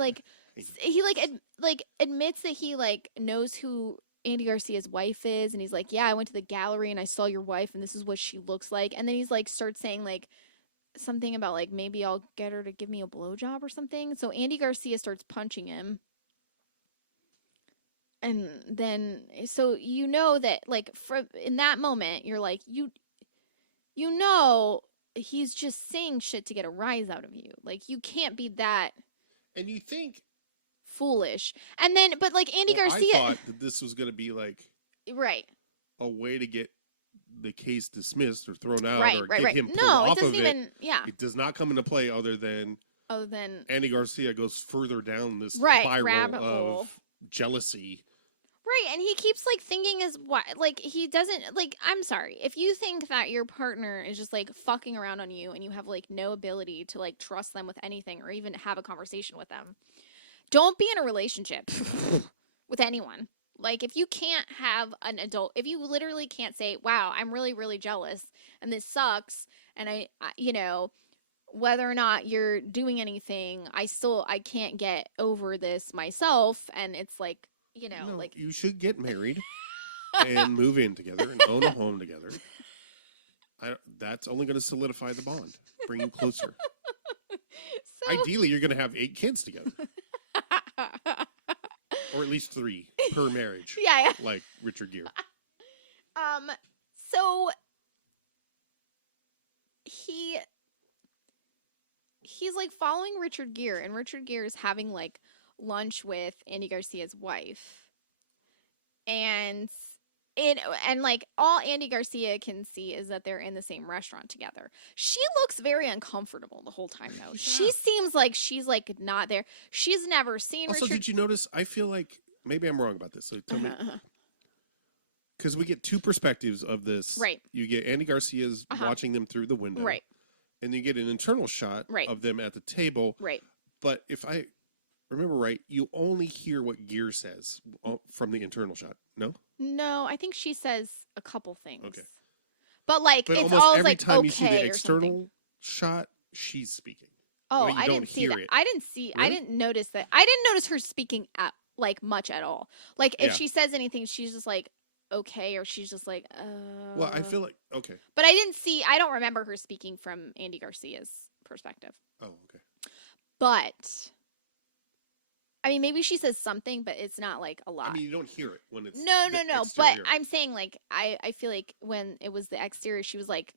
admits that he like knows who Andy Garcia's wife is, and he's like, "Yeah, I went to the gallery and I saw your wife, and this is what she looks like." And then he's like, starts saying like something about like maybe I'll get her to give me a blowjob or something. So Andy Garcia starts punching him. And then, so you know that, like, in that moment, you're like, you know, he's just saying shit to get a rise out of you. Like, you can't be that. And you think foolish. And then, but like Andy Garcia, I thought that this was going to be like right, a way to get the case dismissed or thrown out right, or right, get right. him pulled No, it off doesn't of even. it. Yeah. It does not come into play other than Andy Garcia goes further down this spiral rabbit of hole. jealousy. Right, and he keeps like thinking is what like he doesn't like. I'm sorry if you think that your partner is just like fucking around on you and you have like no ability to like trust them with anything or even have a conversation with them. Don't be in a relationship with anyone. Like if you can't have an adult, if you literally can't say, "Wow, I'm really really jealous and this sucks," and I you know, whether or not you're doing anything, I can't get over this myself, and it's like. You know, No, like you should get married and move in together and own a home together. That's only going to solidify the bond, bring you closer. so... Ideally, you're going to have 8 kids together, or at least 3 per marriage. Yeah. Like Richard Gere. So he's like following Richard Gere, and Richard Gere is having like lunch with Andy Garcia's wife, and like all Andy Garcia can see is that they're in the same restaurant together. She looks very uncomfortable the whole time though. Yeah. She seems like she's like not there. She's never seen Also, Richard. did you notice? I feel like maybe I'm wrong about this. So tell me, because we get 2 perspectives of this. Right. You get Andy Garcia's watching them through the window. Right. And you get an internal shot of them at the table. Right. But if I remember right, you only hear what Gere says from the internal shot. No? No, I think she says a couple things. Okay. But like but it's almost all every like time okay you see the or external something. shot, she's speaking. Oh, Well, you I don't didn't see hear that. it. I didn't see. Really? I didn't notice that. I didn't notice her speaking at like much at all. Like if Yeah. she says anything, she's just like okay, or she's just like Well, I feel like okay. But I don't remember her speaking from Andy Garcia's perspective. Oh, okay. But I mean, maybe she says something, but it's not like a lot. I mean, you don't hear it when it's no. exterior. But I'm saying like I feel like when it was the exterior, she was like,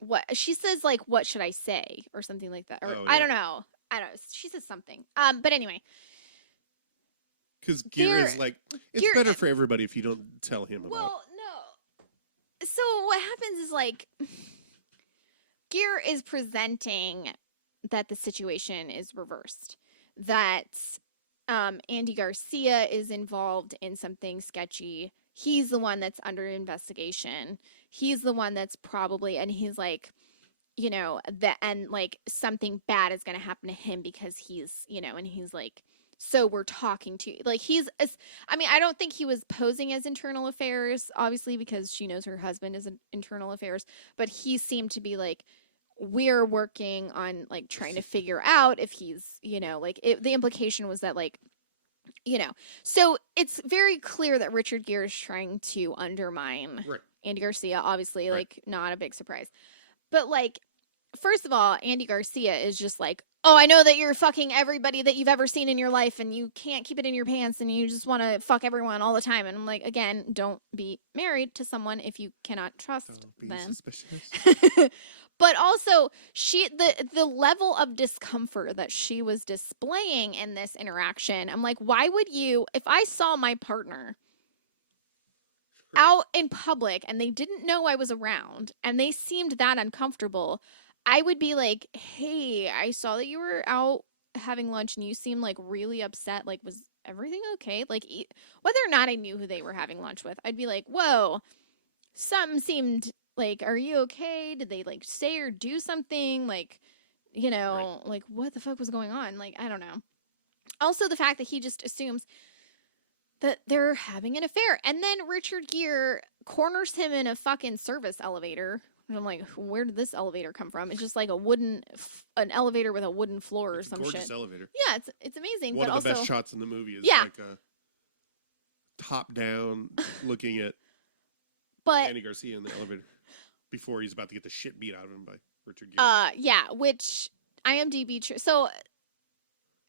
"What?" She says like, "What should I say?" or something like that. Or Oh, I yeah. don't know. She says something. But anyway, Because Gear is like, it's Gear- better for everybody if you don't tell him about. well, no. So what happens is like, Gear is presenting that the situation is reversed. That Andy Garcia is involved in something sketchy. He's the one that's under investigation. He's the one that's probably, and he's like, you know, and like something bad is going to happen to him because he's, you know, and he's like, so we're talking to, like, I mean, I don't think he was posing as internal affairs, obviously, because she knows her husband is in internal affairs, but he seemed to be like, we're working on like trying to figure out if he's, you know, like the implication was that like, you know, so it's very clear that Richard Gere is trying to undermine Andy Garcia, obviously, like not a big surprise. But like, first of all, Andy Garcia is just like, oh, I know that you're fucking everybody that you've ever seen in your life and you can't keep it in your pants and you just want to fuck everyone all the time. And I'm like, again, don't be married to someone if you cannot trust them. Suspicious. But also, the level of discomfort that she was displaying in this interaction, I'm like, why would you, if I saw my partner out in public and they didn't know I was around and they seemed that uncomfortable, I would be like, hey, I saw that you were out having lunch and you seemed like really upset. Like, was everything okay? Like, whether or not I knew who they were having lunch with, I'd be like, whoa, something seemed like, are you okay? Did they like say or do something? Like, you know, like what the fuck was going on? Like, I don't know. Also, the fact that he just assumes that they're having an affair. And then Richard Gere corners him in a fucking service elevator. And I'm like, where did this elevator come from? It's just like an elevator with a wooden floor or some shit. Gorgeous elevator. Yeah, it's amazing. One but of the also, best shots in the movie is Yeah. like a top down looking at but Andy Garcia in the elevator before he's about to get the shit beat out of him by Richard Gere. yeah, which IMDb. So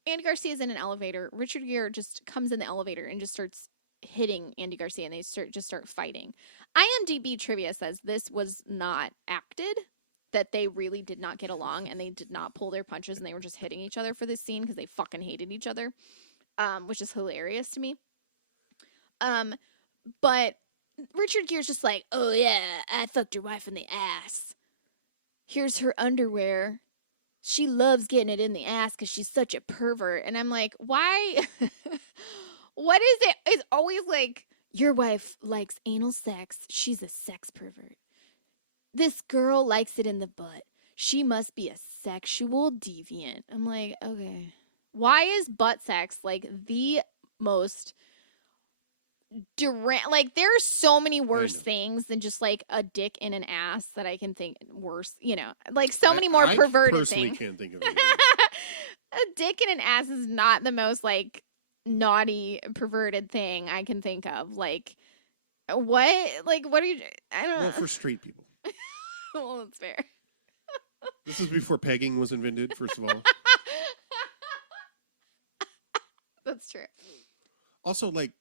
Andy Garcia's in an elevator. Richard Gere just comes in the elevator and just starts hitting Andy Garcia, and they start fighting. IMDb trivia says this was not acted, that they really did not get along and they did not pull their punches and they were just hitting each other for this scene because they fucking hated each other, which is hilarious to me. But Richard Gere's just like, oh yeah, I fucked your wife in the ass. Here's her underwear. She loves getting it in the ass because she's such a pervert. And I'm like, why? What is it? It's always like, your wife likes anal sex. She's a sex pervert. This girl likes it in the butt. She must be a sexual deviant. I'm like, okay. Why is butt sex like the most like, there are so many worse things than just like a dick in an ass that I can think worse, you know, like so many more perverted things. I personally can't think of anything. A dick in an ass is not the most like naughty perverted thing I can think of. Like, what are you, I don't know. Well, for straight people. Well, that's fair. This is before pegging was invented, first of all. That's true. Also, like,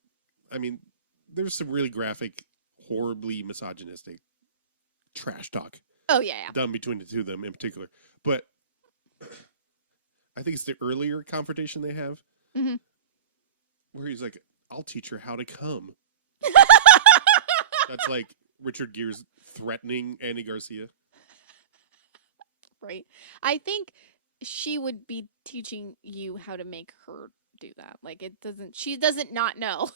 I mean, there's some really graphic, horribly misogynistic trash talk. Oh, yeah. Done between the two of them in particular. But I think it's the earlier confrontation they have. Mm-hmm. Where he's like, I'll teach her how to come. That's like Richard Gere's threatening Andy Garcia. Right. I think she would be teaching you how to make her do that. Like, she doesn't not know.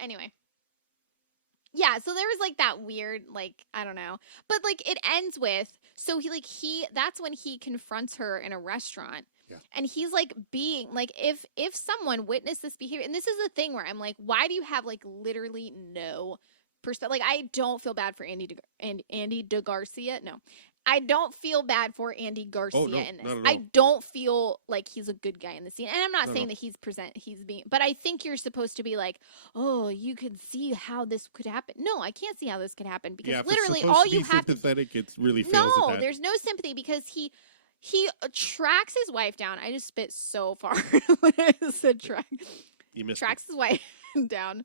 Anyway. Yeah, so there was like that weird, like, I don't know. But like it ends with, so that's when he confronts her in a restaurant. Yeah. And he's like being like, if someone witnessed this behavior, and this is the thing where I'm like, why do you have like literally no perspective? Like, I don't feel bad for Andy de Garcia. No, I don't feel bad for Andy Garcia in this. not at all. I don't feel like he's a good guy in the scene. And I'm not No, saying no. that he's being, but I think you're supposed to be like, oh, you could see how this could happen. No, I can't see how this could happen because Yeah, if literally it's supposed all to you be have to sympathetic, it really fails at No, that. there's no sympathy because he tracks his wife down. I just spit so far when I said track. You missed Tracks his wife down.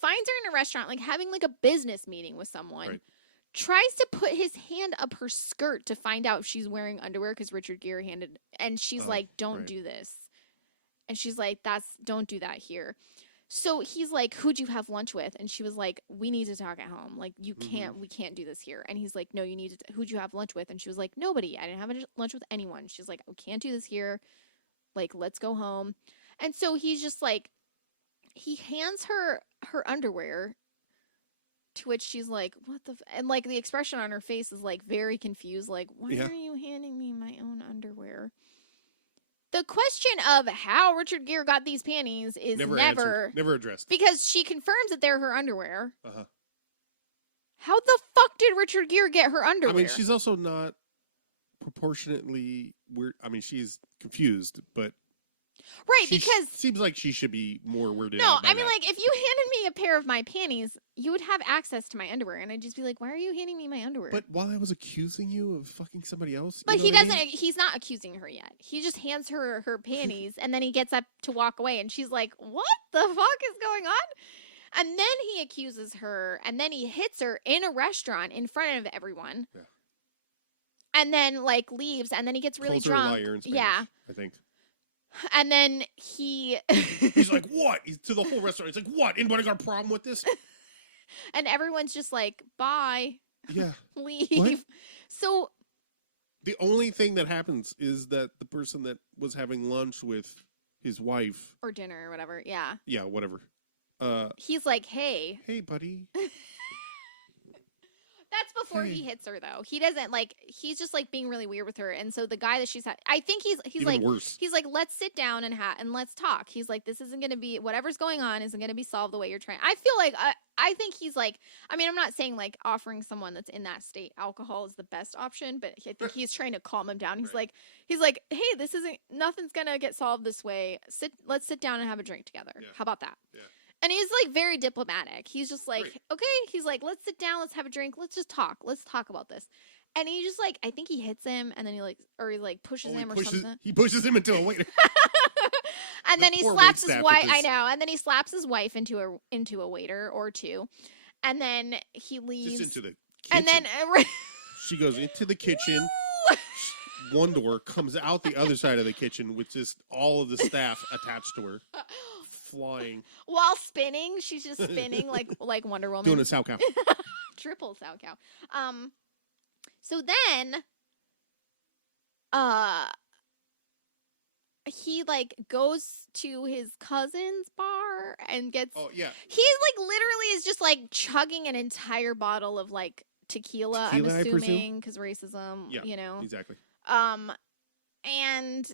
Finds her in a restaurant, like having like a business meeting with someone. Right. Tries to put his hand up her skirt to find out if she's wearing underwear because Richard Gere handed, and she's like, "Don't right. do this," and she's like, "Don't do that here." So he's like, "Who'd you have lunch with?" And she was like, "We need to talk at home. Like, we can't do this here." And he's like, "No, you need to. Who'd you have lunch with?" And she was like, "Nobody. I didn't have lunch with anyone." She's like, "We can't do this here. Like, let's go home." And so he's just like, he hands her underwear. To which she's like, "What the?" And like the expression on her face is like very confused. Like, why are you handing me my own underwear? The question of how Richard Gere got these panties is never addressed. Because she confirms that they're her underwear. Uh-huh. How the fuck did Richard Gere get her underwear? I mean, she's also not proportionately weird. I mean, she's confused, but right, because seems like she should be more weirded no, out by I mean, that. like if you handed me a pair of my panties, you would have access to my underwear, and I'd just be like, "Why are you handing me my underwear?" But while I was accusing you of fucking somebody else, but you know he what I doesn't. mean? He's not accusing her yet. He just hands her her panties, and then he gets up to walk away, and she's like, "What the fuck is going on?" And then he accuses her, and then he hits her in a restaurant in front of everyone. Yeah. And then like leaves, and then he gets really Calls her a drunk. liar in Spanish, yeah, I think. And then he's like, "What?" He's to the whole restaurant. He's like, "What? Anybody got a problem with this?" And everyone's just like, "Bye." Yeah. Leave. What? So the only thing that happens is that the person that was having lunch with his wife or dinner or whatever, yeah. Yeah, whatever. He's like, "Hey, buddy." That's before he hits her, though. He doesn't like. He's just like being really weird with her, and so the guy that she's had, I think he's Even like worse. He's like, "Let's sit down and let's talk." He's like, "This isn't going to be whatever's going on isn't going to be solved the way you're trying." I feel like I think he's like. I mean, I'm not saying like offering someone that's in that state alcohol is the best option, but I think he's trying to calm him down. He's like, "Hey, this isn't. Nothing's gonna get solved this way. Let's sit down and have a drink together. Yeah. How about that?" Yeah. And he's like very diplomatic. He's just like, Right. "Okay." He's like, "Let's sit down. Let's have a drink. Let's just talk. Let's talk about this." And he just like, I think he hits him, and then he pushes him or something. He pushes him into a waiter. And then he poor slaps his waitstaff wife. with I this. know. And then he slaps his wife into a waiter or two, and then he leaves. Just into the kitchen. And then she goes into the kitchen. One door comes out the other side of the kitchen with just all of the staff attached to her, flying, while spinning, she's just spinning like Wonder Woman, doing a sow cow. triple sow cow. So then, he like goes to his cousin's bar and gets. Oh yeah. He like literally is just like chugging an entire bottle of like tequila I'm Tequila, I presume? assuming, because racism. Yeah. You know. Exactly. And and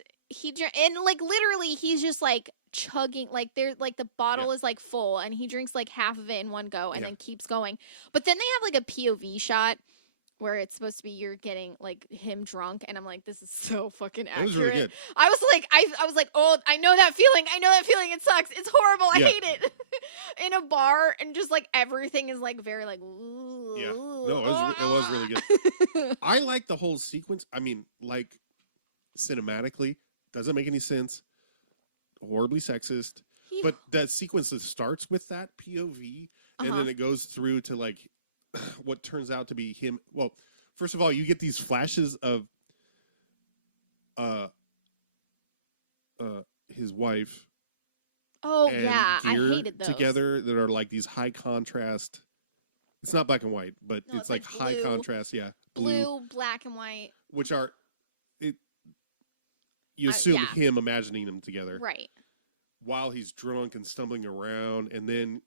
like literally he's just like chugging, like they're like the bottle is like full, and he drinks like half of it in one go and then keeps going. But then they have like a POV shot where it's supposed to be you're getting like him drunk, and I'm like, this is so fucking accurate. It was really good. I was like, "Oh, I know that feeling. It sucks. It's horrible. I hate it." In a bar, and just like everything is like very like ooh. Yeah. No, it was really good. I like the whole sequence. I mean, like cinematically, doesn't make any sense. Horribly sexist. But that sequence that starts with that POV and then it goes through to like what turns out to be him. Well, first of all, you get these flashes of his wife. Oh and yeah, I Gere hated those together that are like these high contrast. It's not black and white, but No, it's like high blue. contrast. Yeah, blue, black, and white. which are you assume yeah. him imagining them together, Right. while he's drunk and stumbling around, and then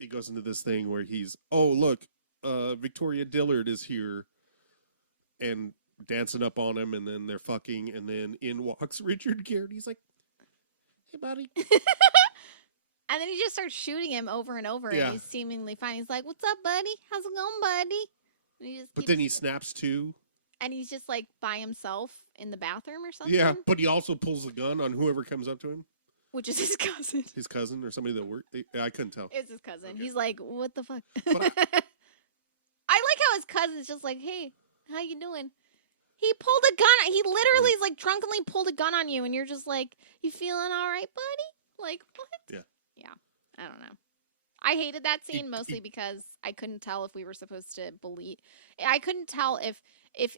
it goes into this thing where he's, "Oh look, Victoria Dillard is here," and dancing up on him, and then they're fucking, and then in walks Richard Gere. He's like, "Hey, buddy." And then he just starts shooting him over and over, Yeah. and he's seemingly fine. He's like, "What's up, buddy? How's it going, buddy?" And he just But then he snaps to, and he's just like by himself in the bathroom or something. Yeah, but he also pulls the gun on whoever comes up to him. Which is his cousin. His cousin or somebody that worked. I couldn't tell. It's his cousin. Okay. He's like, what the fuck? But I like how his cousin's just like, hey, how you doing? He pulled a gun. He literally is like drunkenly pulled a gun on you, and you're just like, you feeling all right, buddy? Like, what? Yeah. Yeah. I don't know. I hated that scene mostly because I couldn't tell if we were supposed to believe. I couldn't tell if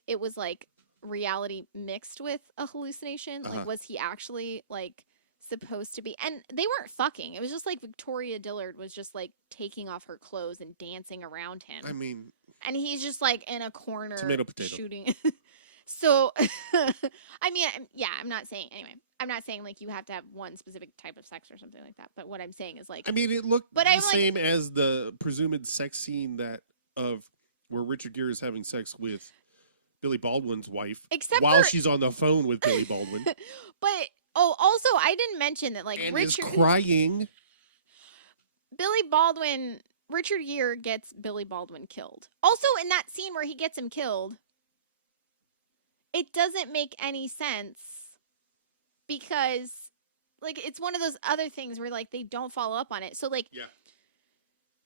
it was like reality mixed with a hallucination. Like, was he actually like supposed to be? And they weren't fucking. It was just like Victoria Dillard was just like taking off her clothes and dancing around him. I mean, and he's just like in a corner tomato potato shooting. So, I mean, yeah, I'm not saying like you have to have one specific type of sex or something like that. But what I'm saying is like, I mean, it looked but the I'm same as the presumed sex scene where Richard Gere is having sex with Billy Baldwin's wife, except while for, she's on the phone with Billy Baldwin. But also I didn't mention that like and Richard is crying. Richard Gere gets Billy Baldwin killed. Also in that scene where he gets him killed, it doesn't make any sense because like it's one of those other things where like they don't follow up on it. So like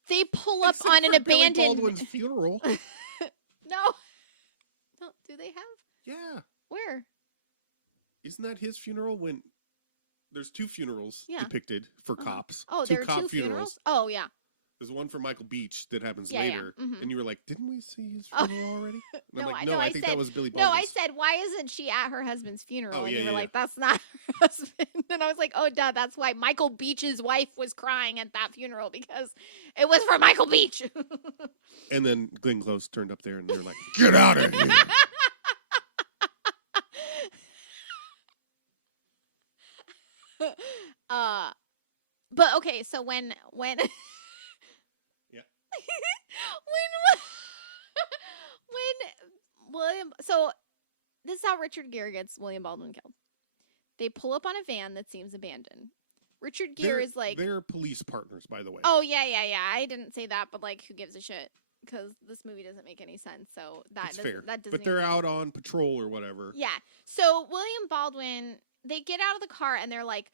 they pull up on an abandoned Billy Baldwin's funeral. No, do they have? Yeah. Where? Isn't that his funeral? When there's two funerals depicted for cops. Oh, there are two funerals? Oh, yeah. There's one for Michael Beach that happens Yeah, later. yeah. Mm-hmm. And you were like, didn't we see his funeral already? And No, I'm like, no, I think that was Billy Baldwin's. No, I said, why isn't she at her husband's funeral? Oh, and yeah, you were yeah, like, that's not her husband. And I was like, oh, duh, that's why Michael Beach's wife was crying at that funeral because it was for Michael Beach. And then Glenn Close turned up there and they're like, get out of here. But okay, so when yeah. when William, so this is how Richard Gere gets William Baldwin killed. They pull up on a van that seems abandoned. Richard Gere is like, they're police partners, by the way. Oh yeah. I didn't say that, but like, who gives a shit? Because this movie doesn't make any sense. So That's fair. That doesn't. But they're out on patrol or whatever. Yeah. So William Baldwin, they get out of the car and they're like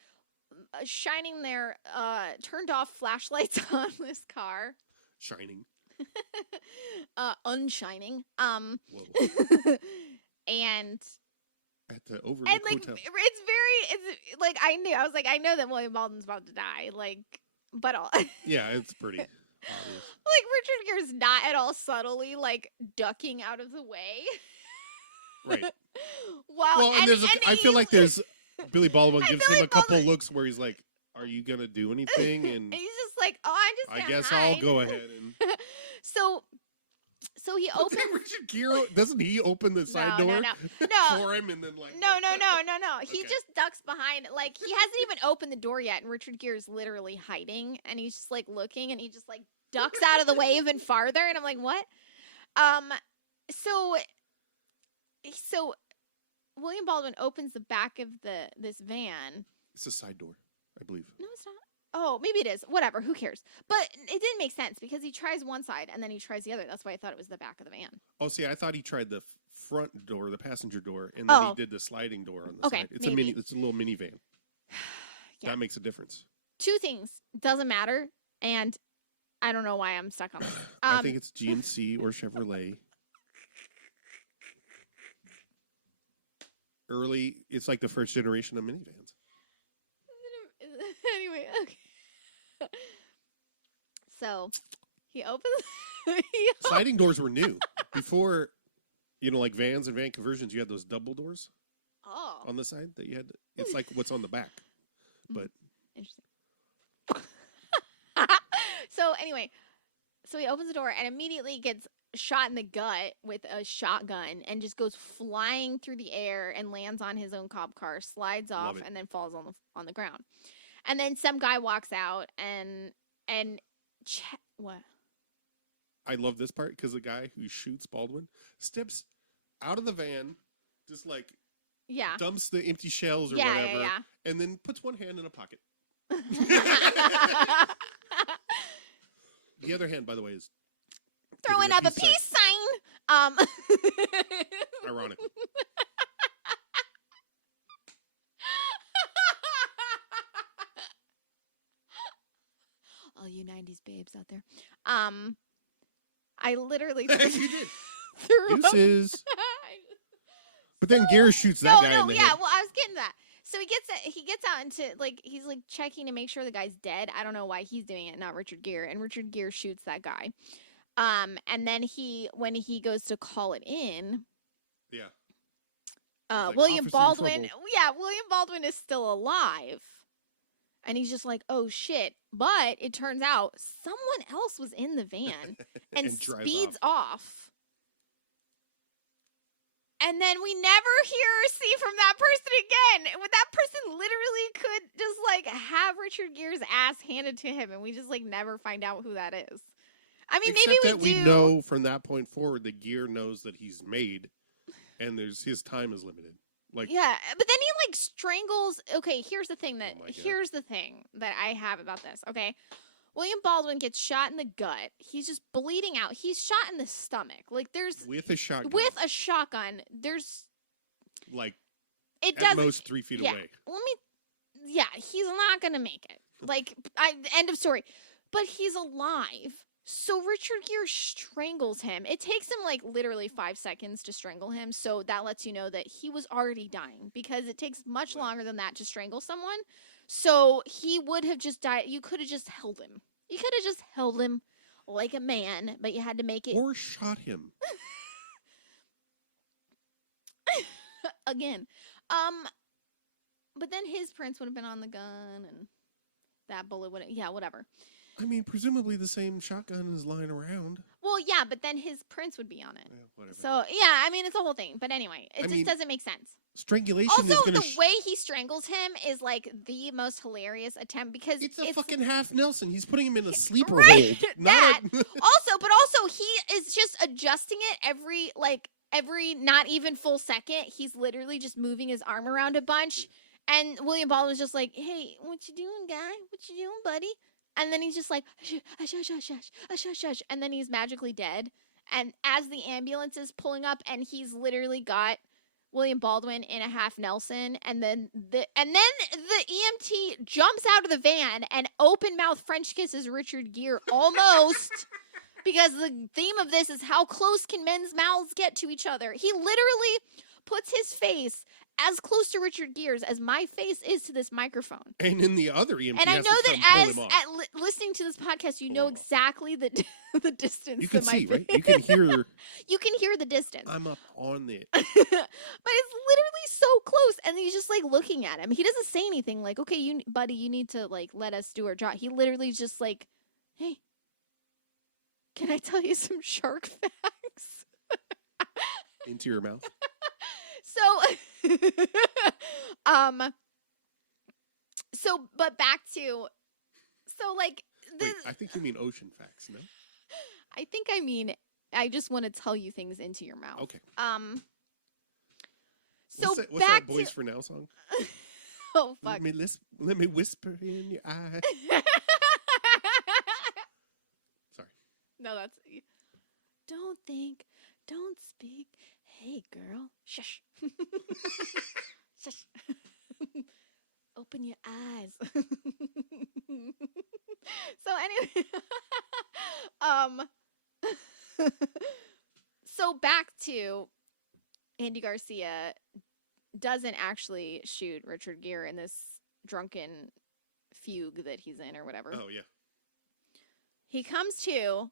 shining their turned off flashlights on this car. Shining. Unshining. Whoa. And at the Overlook and like Hotel. it's like I was like, I know that William Baldwin's about to die, like, but all Yeah, it's pretty obvious. Like Richard Gere's not at all subtly like ducking out of the way. Right. Well, and I feel like there's Billy Baldwin gives him a couple looks where he's like, "Are you gonna do anything?" And he's just like, "Oh, I'm just." I guess hide. I'll go ahead and. So he opens. Richard Gere, doesn't he open the side door No. for him and then like? No. He just ducks behind. Like he hasn't even opened the door yet, and Richard Gere is literally hiding, and he's just like looking, and he just like ducks out of the way even farther, and I'm like, what? So William Baldwin opens the back of this van. It's a side door, I believe. No, it's not. Oh, maybe it is. Whatever. Who cares? But it didn't make sense because he tries one side and then he tries the other. That's why I thought it was the back of the van. Oh, see, I thought he tried the front door, the passenger door, and then he did the sliding door on the side. It's maybe. It's a little minivan. Yeah. That makes a difference. Two things. Doesn't matter. And I don't know why I'm stuck on this. I think it's GMC or Chevrolet. It's like the first generation of minivans. Anyway, okay. So he opens. Sliding doors were new. Before, like vans and van conversions, you had those double doors on the side that you had. It's like what's on the back. But interesting. So anyway, so he opens the door and immediately gets shot in the gut with a shotgun and just goes flying through the air and lands on his own cop car, slides off, and then falls on the ground. And then some guy walks out and what? I love this part because the guy who shoots Baldwin steps out of the van, just like dumps the empty shells or whatever, and then puts one hand in a pocket. The other hand, by the way, is Throwing up a peace sign. Ironically. All you 90s babes out there. I literally You did. threw up. Deuces. But then Gear shoots that guy in the head. Well, I was getting that. So he gets out into, like, he's, like, checking to make sure the guy's dead. I don't know why he's doing it, not Richard Gere. And Richard Gere shoots that guy. And then when he goes to call it in. Yeah. William William Baldwin is still alive. And he's just like, oh, shit. But it turns out someone else was in the van and speeds off. And then we never hear or see from that person again. That person literally could just, like, have Richard Gere's ass handed to him, and we just, like, never find out who that is. I mean, Except maybe that we do. We know from that point forward that Gere knows that he's made, and his time is limited. Like, yeah, but then he, like, strangles. Okay, here's the thing that I have about this. Okay, William Baldwin gets shot in the gut. He's just bleeding out. He's shot in the stomach. Like, there's with a shotgun. There's like it at most 3 feet away. Yeah, he's not gonna make it. Like, end of story. But he's alive. So Richard Gere strangles him. It takes him, like, literally 5 seconds to strangle him. So that lets you know that he was already dying, because it takes much longer than that to strangle someone. So he would have just died. You could have just held him. You could have just held him like a man, but you had to make it. Or shot him. Again. But then his prints would have been on the gun, and that bullet would have, yeah, whatever. I mean, presumably the same shotgun is lying around. Well, yeah, but then his prints would be on it. Yeah, whatever. So, yeah, I mean, it's a whole thing. But anyway, it just doesn't make sense. Strangulation also, is going to... the way he strangles him is, like, the most hilarious attempt, because it's a fucking half Nelson. He's putting him in a sleeper right, hold. That. also, he is just adjusting it every not even full second. He's literally just moving his arm around a bunch. And William Baldwin's just like, hey, what you doing, guy? What you doing, buddy? And then he's just like, shush. And then he's magically dead. And as the ambulance is pulling up, and he's literally got William Baldwin in a half Nelson, and then the EMT jumps out of the van and open mouth French kisses Richard Gere almost, because the theme of this is how close can men's mouths get to each other. He literally puts his face as close to Richard Gere's as my face is to this microphone. And in the other EMT, and I know that listening to this podcast, you know exactly the distance. You can see, right? You can hear. You can hear the distance. I'm up on it. But it's literally so close, and he's just, like, looking at him. He doesn't say anything like, okay, buddy, you need to, like, let us do our job. He literally is just like, hey, can I tell you some shark facts? Into your mouth? But back to, like, wait, I think you mean ocean facts, no? I just want to tell you things into your mouth. Okay. So what's that Boys for Now song? Oh, fuck. Let me whisper in your eye. Sorry. No, that's... Don't think, don't speak. Hey, girl. Shush. Shush. Open your eyes. So anyway, so back to Andy Garcia doesn't actually shoot Richard Gere in this drunken fugue that he's in or whatever. Oh, yeah. He comes to.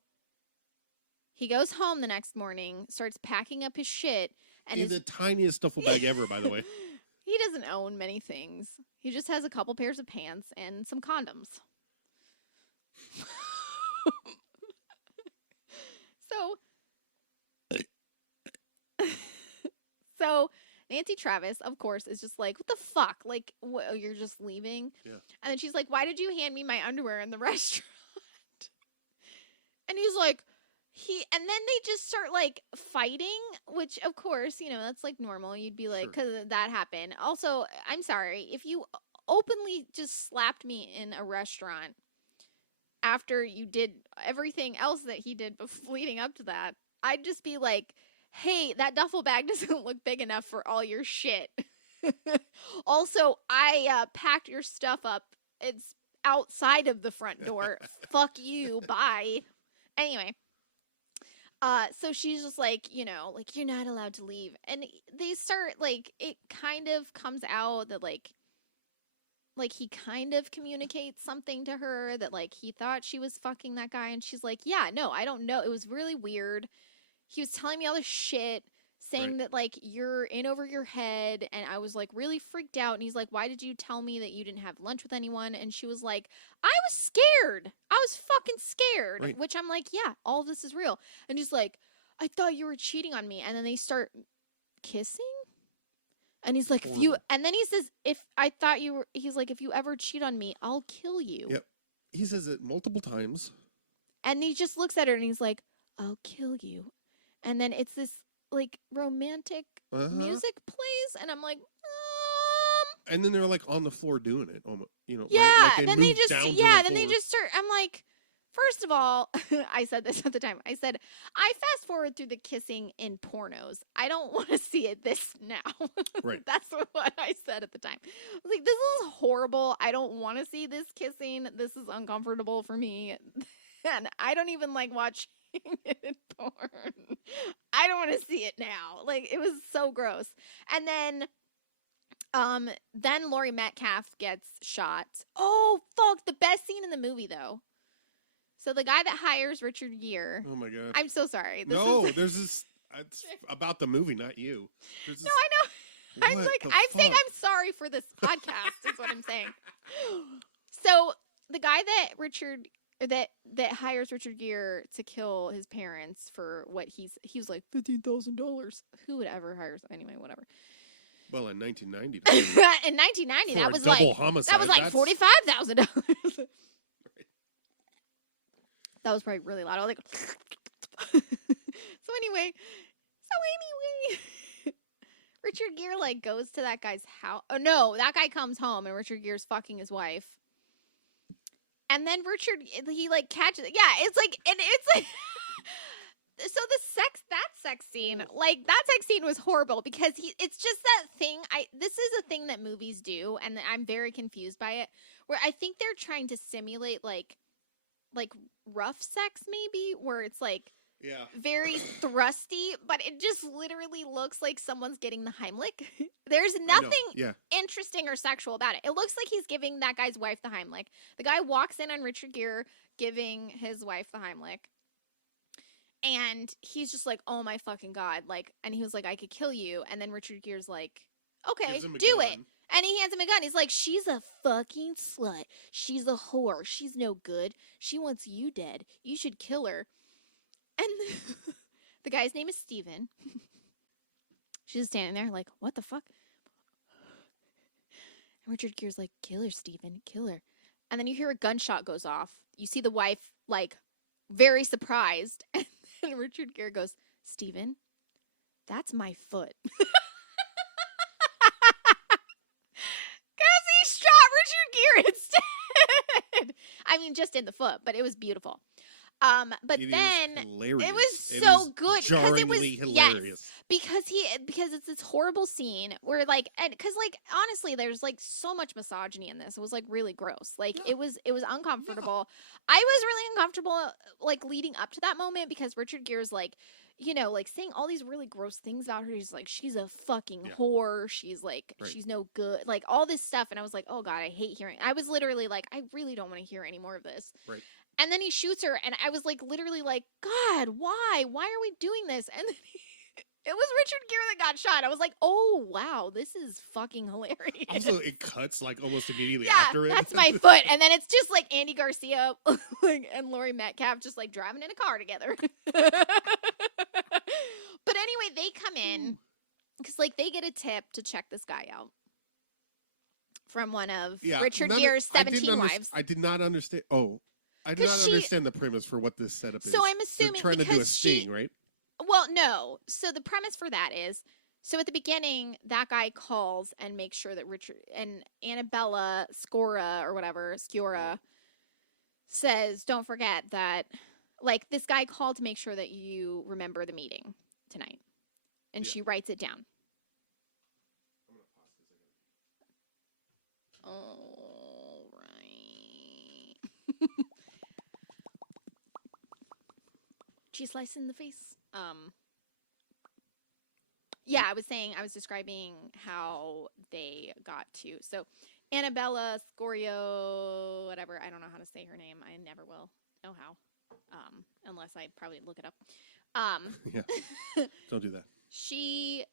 He goes home the next morning, starts packing up his shit. And in the tiniest duffel bag ever, by the way. He doesn't own many things. He just has a couple pairs of pants and some condoms. So Nancy Travis, of course, is just like, what the fuck? Like, you're just leaving? Yeah. And then she's like, why did you hand me my underwear in the restaurant? And he's like, and then they just start, like, fighting, which, of course, you know, that's, like, normal. You'd be like, because that happened. Also, I'm sorry, if you openly just slapped me in a restaurant, after you did everything else that he did leading up to that, I'd just be like, hey, that duffel bag doesn't look big enough for all your shit. Also, I packed your stuff up. It's outside of the front door. Fuck you. Bye. Anyway. So she's just like, you know, like, you're not allowed to leave. And they start, like, it kind of comes out that, like, he kind of communicates something to her that, like, he thought she was fucking that guy. And she's like, yeah, no, I don't know. It was really weird. He was telling me all this shit, saying that, like, you're in over your head. And I was, like, really freaked out. And he's like, why did you tell me that you didn't have lunch with anyone? And she was like, I was scared. I was fucking scared. Right. Which I'm like, yeah, all of this is real. And he's like, I thought you were cheating on me. And then they start kissing. And he's like, if you, and then he says, he's like, if you ever cheat on me, I'll kill you. Yep. He says it multiple times. And he just looks at her and he's like, I'll kill you. And then it's this, like, romantic music plays. And I'm like, And then they're, like, on the floor doing it. You know, yeah. right? Like then they just, start, I'm like, first of all, I said this at the time. I said, I fast forward through the kissing in pornos. I don't want to see it this now. Right. That's what I said at the time. I was like, this is horrible. I don't want to see this kissing. This is uncomfortable for me. And I don't even like watching it in porn. I don't want to see it now. Like, it was so gross. And then Laurie Metcalf gets shot. Oh, fuck. The best scene in the movie, though. So the guy that hires Richard Gere. Oh my god! I'm so sorry. There's this. It's about the movie, not you. No, I know. I'm saying I'm sorry for this podcast. Is what I'm saying. So the guy that hires Richard Gere to kill his parents for what he was like $15,000. Who would ever hire? Anyway, whatever. Well, in 1990. In 1990, For that was double like homicide, that was like $45,000. Right. That was probably really loud. I was like, so anyway, Richard Gere like goes to that guy's house. Oh no, that guy comes home and Richard Gere's fucking his wife. And then he like catches it. Yeah, it's like, and it's like, so that sex scene was horrible because it's just that thing. This is a thing that movies do, and I'm very confused by it, where I think they're trying to simulate like rough sex maybe, where it's like very thrusty, but it just literally looks like someone's getting the Heimlich. There's nothing interesting or sexual about it. It looks like he's giving that guy's wife the Heimlich. The guy walks in on Richard Gere giving his wife the Heimlich. And he's just like, oh my fucking God. Like, and he was like, I could kill you. And then Richard Gere's like, okay, do it. And he hands him a gun. He's like, she's a fucking slut. She's a whore. She's no good. She wants you dead. You should kill her. And the guy's name is Steven. She's just standing there like, what the fuck? And Richard Gere's like, kill her, Steven. Kill her. And then you hear a gunshot goes off. You see the wife, like, very surprised. And then Richard Gere goes, Steven, that's my foot. He shot Richard Gere instead. I mean, just in the foot, but it was beautiful. But then it was so good because it was hilarious. Because it's this horrible scene where like, and because like honestly, there's like so much misogyny in this. It was like really gross. Like it was uncomfortable. I was really uncomfortable like leading up to that moment because Richard Gere's like, you know, like saying all these really gross things about her. He's like, she's a fucking whore. She's like, she's no good. Like all this stuff. And I was like, oh God, I hate hearing. I was literally like, I really don't want to hear any more of this. Right. And then he shoots her, and I was like, literally like, God, why? Why are we doing this? And then it was Richard Gere that got shot. I was like, oh, wow, this is fucking hilarious. Also, it cuts like almost immediately after it. That's my foot. And then it's just like Andy Garcia like, and Laurie Metcalf just like driving in a car together. But anyway, they come in because like they get a tip to check this guy out from one of Richard Gere's 17 wives. I did not understand. I did not understand the premise for what this setup is. So I'm assuming they're trying to do a sting, right? Well, no. So the premise for that is, so at the beginning, that guy calls and makes sure that Richard and Annabella Scora or whatever, Sciorra, says, don't forget that, like, this guy called to make sure that you remember the meeting tonight. And she writes it down. All right. Cheese slice in the face. Yeah, I was describing how they got to. So, Annabella Scorio, whatever. I don't know how to say her name. I never will know how, unless I probably look it up. Yeah. Don't do that. She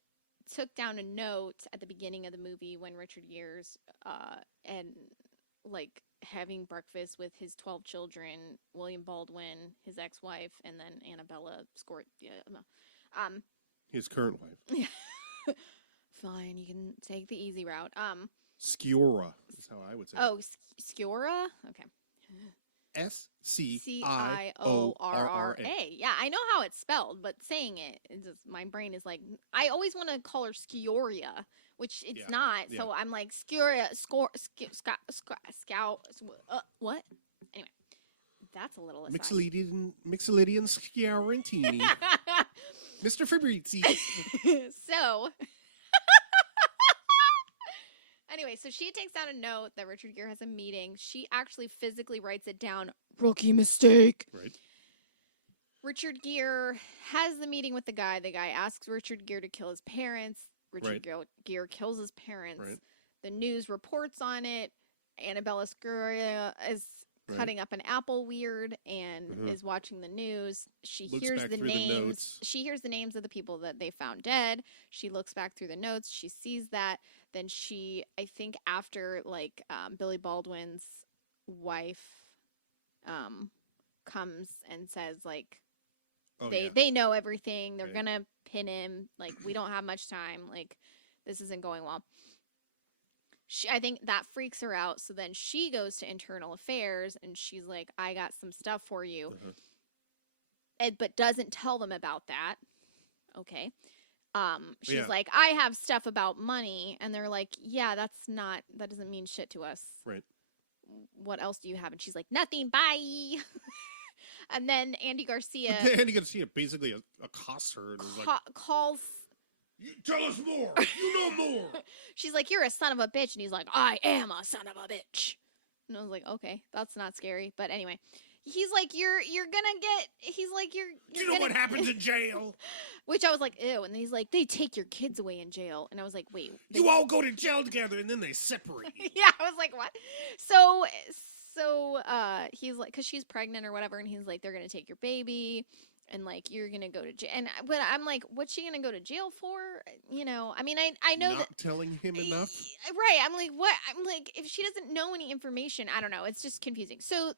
took down a note at the beginning of the movie when Richard Gere's and like having breakfast with his 12 children, William Baldwin, his ex-wife, and then Annabella Scorio. His current wife. Fine, you can take the easy route. Sciorra is how I would say. Oh, Sciorra? Okay. Sciorra. Yeah, I know how it's spelled, but saying it, my brain is like, I always want to call her Scioria, which it's not. So I'm like, Scioria, what? Anyway, that's a little aside. Mixolydian Sciarrentini. Mr. Fabrizi. So, anyway, so she takes down a note that Richard Gere has a meeting. She actually physically writes it down. Rookie mistake. Right. Richard Gere has the meeting with the guy. The guy asks Richard Gere to kill his parents. Richard Gere kills his parents. Right. The news reports on it. Annabella Scoria is cutting up an apple weird and is watching the news. She hears the names. She hears the names of the people that they found dead. She looks back through the notes. She sees that. Then she, I think after like Billy Baldwin's wife comes and says like they know everything. They're gonna pin him. Like, we don't have much time. Like, this isn't going well. I think that freaks her out. So then she goes to internal affairs and she's like, I got some stuff for you. But doesn't tell them about that. Okay. She's like, I have stuff about money. And they're like, yeah, that doesn't mean shit to us. Right. What else do you have? And she's like, nothing. Bye. And then Andy Garcia basically accosts her and calls. Tell us more. You know more. She's like, you're a son of a bitch. And he's like, I am a son of a bitch. And I was like, okay, that's not scary. But anyway, he's like, you're gonna get, he's like, you're you know what happens in jail? Which I was like, ew. And then he's like, they take your kids away in jail. And I was like, wait. You all go to jail together and then they separate you. Yeah, I was like, what? So he's like, because she's pregnant or whatever. And he's like, they're gonna take your baby. And, like, you're going to go to jail. But I'm like, what's she going to go to jail for? You know, I mean, I know Not telling him enough? Right. I'm like, what? I'm like, if she doesn't know any information, I don't know. It's just confusing. So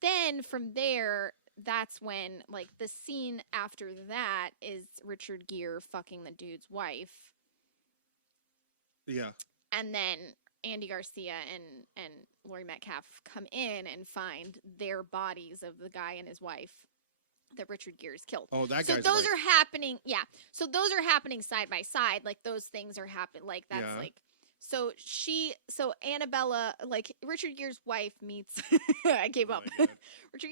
then from there, that's when, like, the scene after that is Richard Gere fucking the dude's wife. Yeah. And then Andy Garcia and Laurie Metcalf come in and find their bodies of the guy and his wife that Richard Gere's killed. Oh, that guy's So those are happening. Yeah. So those are happening side by side. Like, those things are happening. Like, that's like, so Annabella, like, Richard Gere's wife meets, I gave up. Richard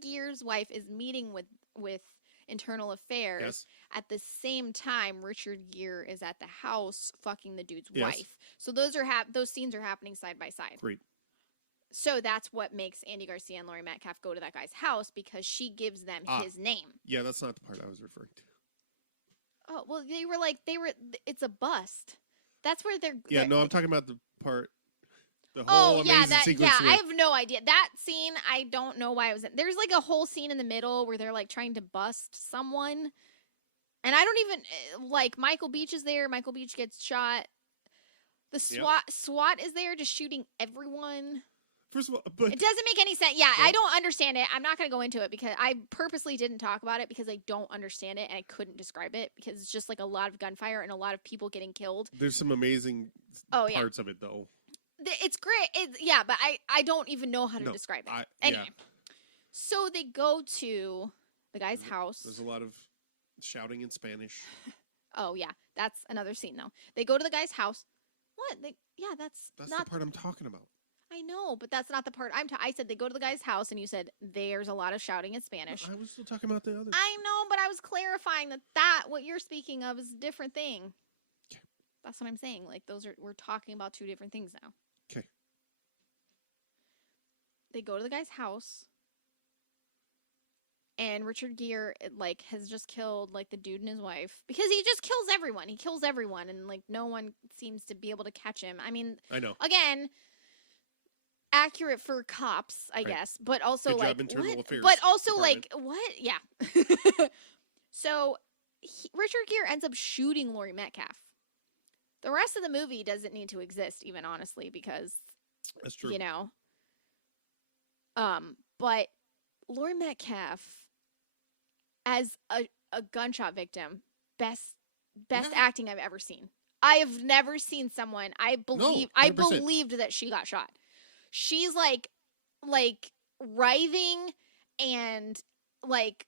Gere's wife is meeting with internal affairs. At the same time, Richard Gere is at the house fucking the dude's wife. So those scenes are happening side by side. Great. So that's what makes Andy Garcia and Laurie Metcalf go to that guy's house, because she gives them his name. Yeah, that's not the part I was referring to. Oh, well, it's a bust. That's where they're... Yeah, no, I'm talking about the part, the whole sequence. Yeah, I have no idea. That scene, I don't know why it was in. There's like a whole scene in the middle where they're like trying to bust someone. And I don't even, like, Michael Beach is there. Michael Beach gets shot. The SWAT is there just shooting everyone. First of all, but it doesn't make any sense. Yeah, I don't understand it. I'm not going to go into it because I purposely didn't talk about it because I don't understand it and I couldn't describe it because it's just like a lot of gunfire and a lot of people getting killed. There's some amazing parts of it, though. It's great. But I don't even know how to describe it. Anyway, so they go to the guy's house. There's a lot of shouting in Spanish. Oh, yeah. That's another scene, though. They go to the guy's house. What? That's That's not the part I'm talking about. I know, but that's not the part I said they go to the guy's house, and you said there's a lot of shouting in Spanish. I was still talking about the other. I know, but I was clarifying that what you're speaking of is a different thing. Okay. That's what I'm saying. Like we're talking about two different things now. Okay. They go to the guy's house, and Richard Gere like has just killed like the dude and his wife because he just kills everyone. He kills everyone, and like no one seems to be able to catch him. I mean, I know. Again, accurate for cops, I guess, but also Good like job, Internal Affairs but also Department. like what? Yeah. So Richard Gere ends up shooting Laurie Metcalf. The rest of the movie doesn't need to exist, even honestly, because That's true. you know. But Laurie Metcalf as a gunshot victim, best acting I've ever seen. I have never seen someone. I 100%. believed that she got shot. She's like writhing and like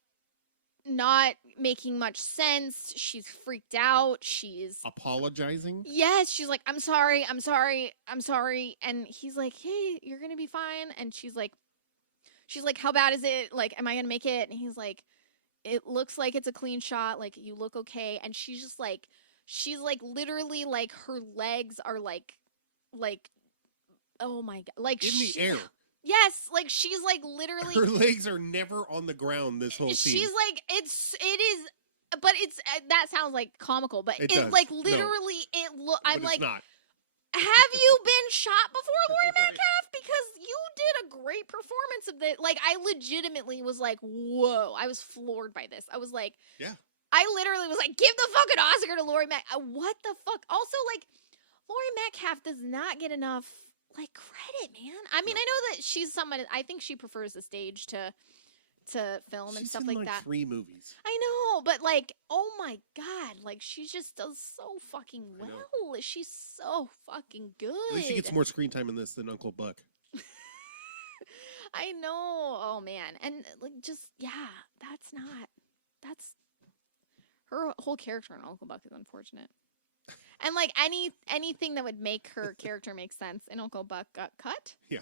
not making much sense. She's freaked out. She's apologizing. Yes, she's like, I'm sorry. And he's like, hey, you're gonna be fine. And she's like, how bad is it? Like, am I gonna make it? And he's like, it looks like it's a clean shot. Like, you look okay. And she's literally like her legs are like, oh my God. Like in the air. Yes, like she's like literally. Her legs are never on the ground this whole scene. She's like, it is, but it's, that sounds like comical, but it like literally, I'm like, not. Have you been shot before, Laurie Metcalf? Because you did a great performance of it. Like, I legitimately was like, whoa. I was floored by this. I was like, yeah. I literally was like, give the fucking Oscar to Laurie Metcalf. What the fuck? Also, like, Laurie Metcalf does not get enough, like, credit, man. I mean, I know that she's someone, I think she prefers the stage to film and stuff in like that. 3 movies. I know, but like, oh my God, like she just does so fucking well. She's so fucking good. At least she gets more screen time in this than Uncle Buck. I know. Oh man, and like just that's her whole character in Uncle Buck is unfortunate. And like anything that would make her character make sense in Uncle Buck got cut. Yeah.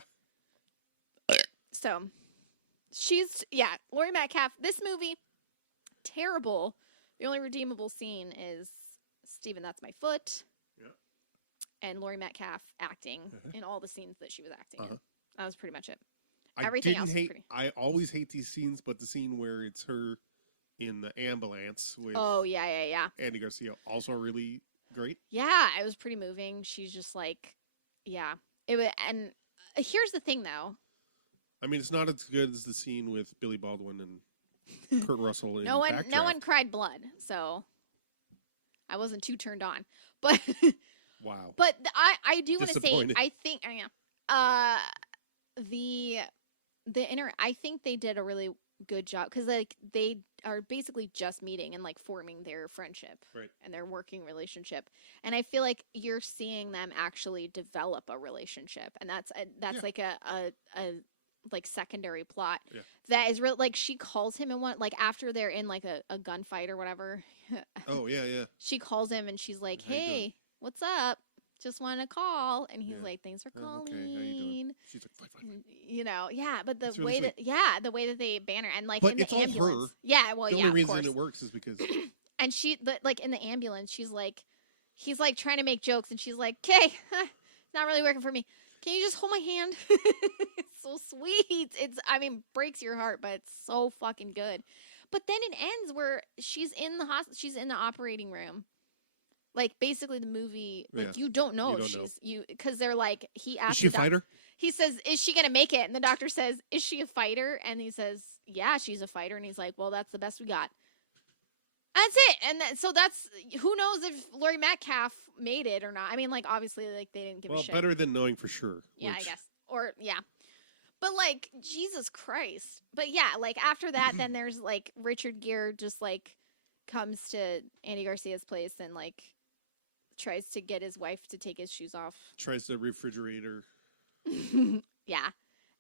So. Laurie Metcalf, this movie, terrible. The only redeemable scene is Steven, that's my foot. Yeah. And Laurie Metcalf acting in all the scenes that she was acting in. That was pretty much it. Everything else was pretty. I always hate these scenes, but the scene where it's her in the ambulance with Andy Garcia, also really great. Yeah, it was pretty moving. She's just like, yeah. It was, and here's the thing, though. I mean, it's not as good as the scene with Billy Baldwin and Kurt Russell in No one cried blood, so I wasn't too turned on. But wow. But I do want to say I think I think they did a really good job because like they are basically just meeting and like forming their friendship and their working relationship, and I feel like you're seeing them actually develop a relationship, and that's like a like secondary plot that is real. Like she calls him and like after they're in like a gunfight or whatever. Oh yeah. She calls him and she's like, "Hey, what's up? Just want to call." And he's like, "Thanks for calling." Okay, how you doing? She's like, "Fine." You know, but the really way the way that they banter and like but in the it's ambulance, all her. Yeah, well, the yeah, only of reason course. it works is because and like in the ambulance, she's like, he's like trying to make jokes, and she's like, "Okay, it's not really working for me. Can you just hold my hand?" It's so sweet. Breaks your heart, but it's so fucking good. But then it ends where she's in the she's in the operating room. Like basically the movie, like you don't know if she's because they're like he asked. Is she a fighter? He says, "Is she gonna make it?" And the doctor says, "Is she a fighter?" And he says, "Yeah, she's a fighter." And he's like, "Well, that's the best we got." That's it. And so that's who knows if Laurie Metcalf made it or not. I mean, like obviously, like they didn't give a shit. Well, better than knowing for sure. Yeah, I guess. Or but like Jesus Christ. But yeah, like after that, then there's like Richard Gere just like comes to Andy Garcia's place and like tries to get his wife to take his shoes off. Tries to refrigerate her. Yeah.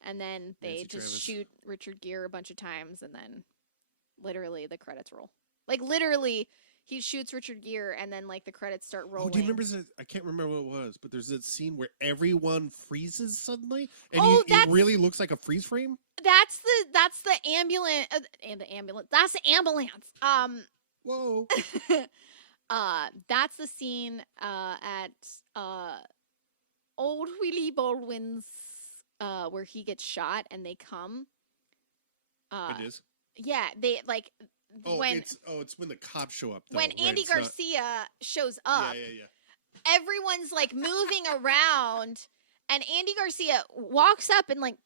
And then they Nancy just Travis. shoot Richard Gere a bunch of times and then literally the credits roll. Like literally He shoots Richard Gere, and then like the credits start rolling. Oh, do you remember that? I can't remember what it was, but there's that scene where everyone freezes suddenly, and it really looks like a freeze frame. That's the ambulance. And the ambulance. That's the ambulance. Whoa. That's the scene at old Willie Baldwin's where he gets shot and they come. It is. Yeah, they like. It's when the cops show up. Though, when right? Andy Garcia shows up, yeah. everyone's like moving around, and Andy Garcia walks up and like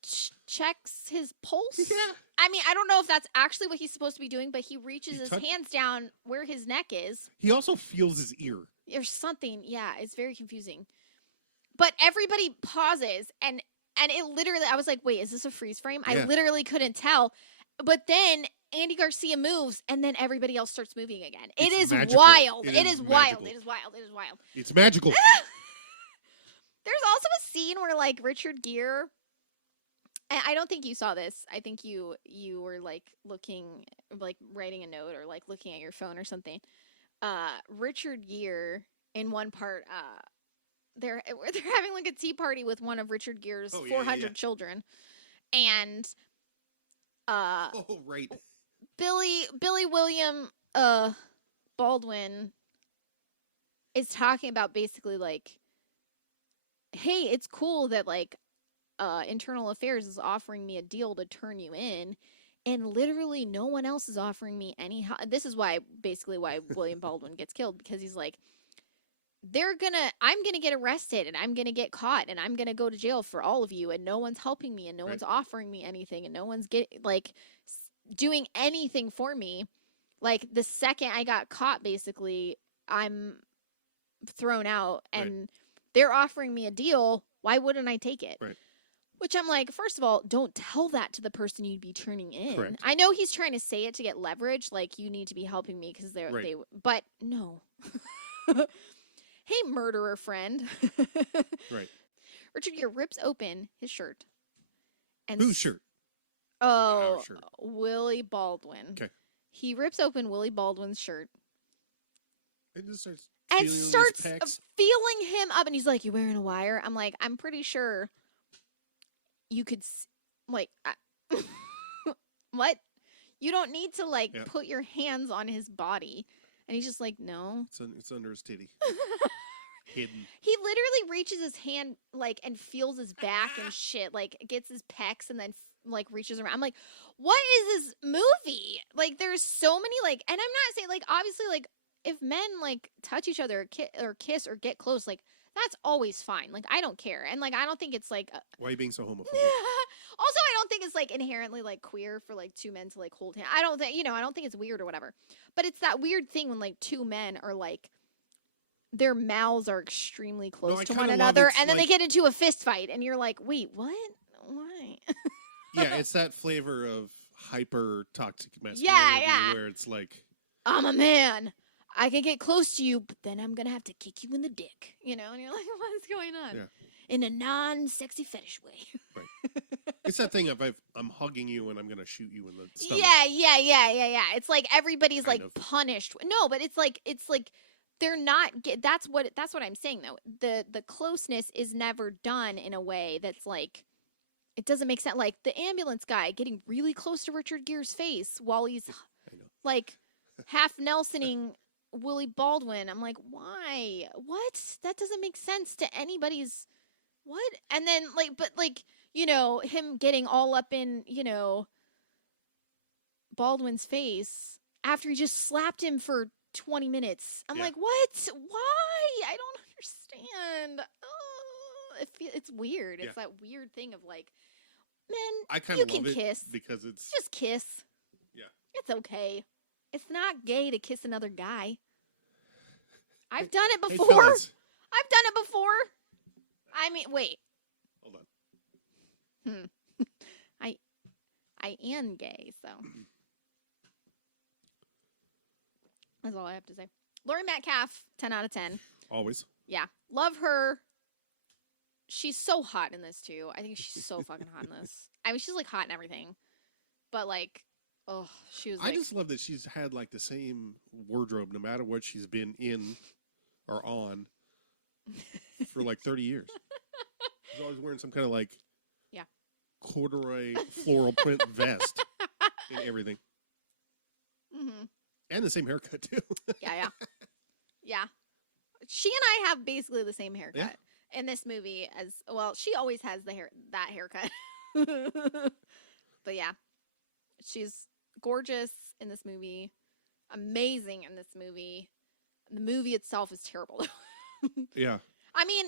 checks his pulse. Yeah. I mean, I don't know if that's actually what he's supposed to be doing, but he reaches his hands down where his neck is. He also feels his ear. There's something, yeah, it's very confusing. But everybody pauses, and it literally, I was like, wait, is this a freeze frame? Yeah. I literally couldn't tell. But then Andy Garcia moves, and then everybody else starts moving again. It is wild. It is wild. It is wild. It is wild. It's magical. There's also a scene where, like, Richard Gere, and I don't think you saw this. I think you were, like, looking, like, writing a note or, like, looking at your phone or something. Richard Gere, in one part, they're having, like, a tea party with one of Richard Gere's 400 children. And... right. Billy William Baldwin is talking about basically like, hey, it's cool that like Internal Affairs is offering me a deal to turn you in, and literally no one else is offering me any. This is why William Baldwin gets killed, because he's like, I'm gonna get arrested and I'm gonna get caught and I'm gonna go to jail for all of you, and no one's helping me and no one's offering me anything and no one's doing anything for me. Like, the second I got caught, basically, I'm thrown out, and they're offering me a deal. Why wouldn't I take it? Right. Which I'm like, first of all, don't tell that to the person you'd be turning in. Correct. I know he's trying to say it to get leverage, like, you need to be helping me because but no. Hey, murderer friend. Right. Richard Gere rips open his shirt. And Whose shirt? Oh, shirt. Willie Baldwin. Okay. He rips open Willie Baldwin's shirt. And just starts feeling him up. And he's like, you wearing a wire? I'm like, I'm pretty sure you could, like, what? You don't need to, like, put your hands on his body. And he's just like, no. It's under his titty. Hidden. He literally reaches his hand, like, and feels his back and shit. Like, gets his pecs and then, like, reaches around. I'm like, what is this movie? Like, there's so many, like, and I'm not saying, like, obviously, like, if men, like, touch each other or kiss or get close, like, that's always fine. Like, I don't care. And, like, I don't think it's, like... Why are you being so homophobic? Also, I don't think it's, like, inherently, like, queer for, like, two men to, like, hold hands. I don't think it's weird or whatever. But it's that weird thing when, like, two men are, like, their mouths are extremely close to one another, and then they get into a fist fight, and you're like, wait, what? Why? Yeah, it's that flavor of hyper toxic masculinity where it's like, I'm a man. I can get close to you, but then I'm going to have to kick you in the dick. You know? And you're like, what's going on? Yeah. In a non-sexy fetish way. Right. It's that thing of I'm hugging you and I'm going to shoot you in the stomach. Yeah. It's like everybody's kind of punished. No, but it's like they're not. That's what I'm saying though. The closeness is never done in a way that's like, it doesn't make sense. Like the ambulance guy getting really close to Richard Gere's face while he's like half Nelsoning Willie Baldwin. I'm like, why? What? That doesn't make sense to anybody's. What? And then him getting all up in, Baldwin's face after he just slapped him for 20 minutes. I'm like, what? Why? I don't understand. Oh, it's weird. It's that weird thing of like, men, you can kiss. Because it's just kiss. Yeah. It's okay. It's not gay to kiss another guy. I've done it before. Hey, I've done it before. I mean, wait. Hold on. I am gay, so that's all I have to say. Laurie Metcalf, 10 out of 10. Always. Yeah, love her. She's so hot in this too. I think she's so fucking hot in this. I mean, she's like hot in everything, but like, Oh, she was I just love that she's had like the same wardrobe no matter what she's been in or on for like 30 years. She's always wearing some kind of like corduroy floral print vest and everything. Mm-hmm. And the same haircut too. Yeah. She and I have basically the same haircut in this movie as well. She always has that haircut. But yeah, she's gorgeous in this movie. Amazing in this movie. The movie itself is terrible. Yeah. I mean,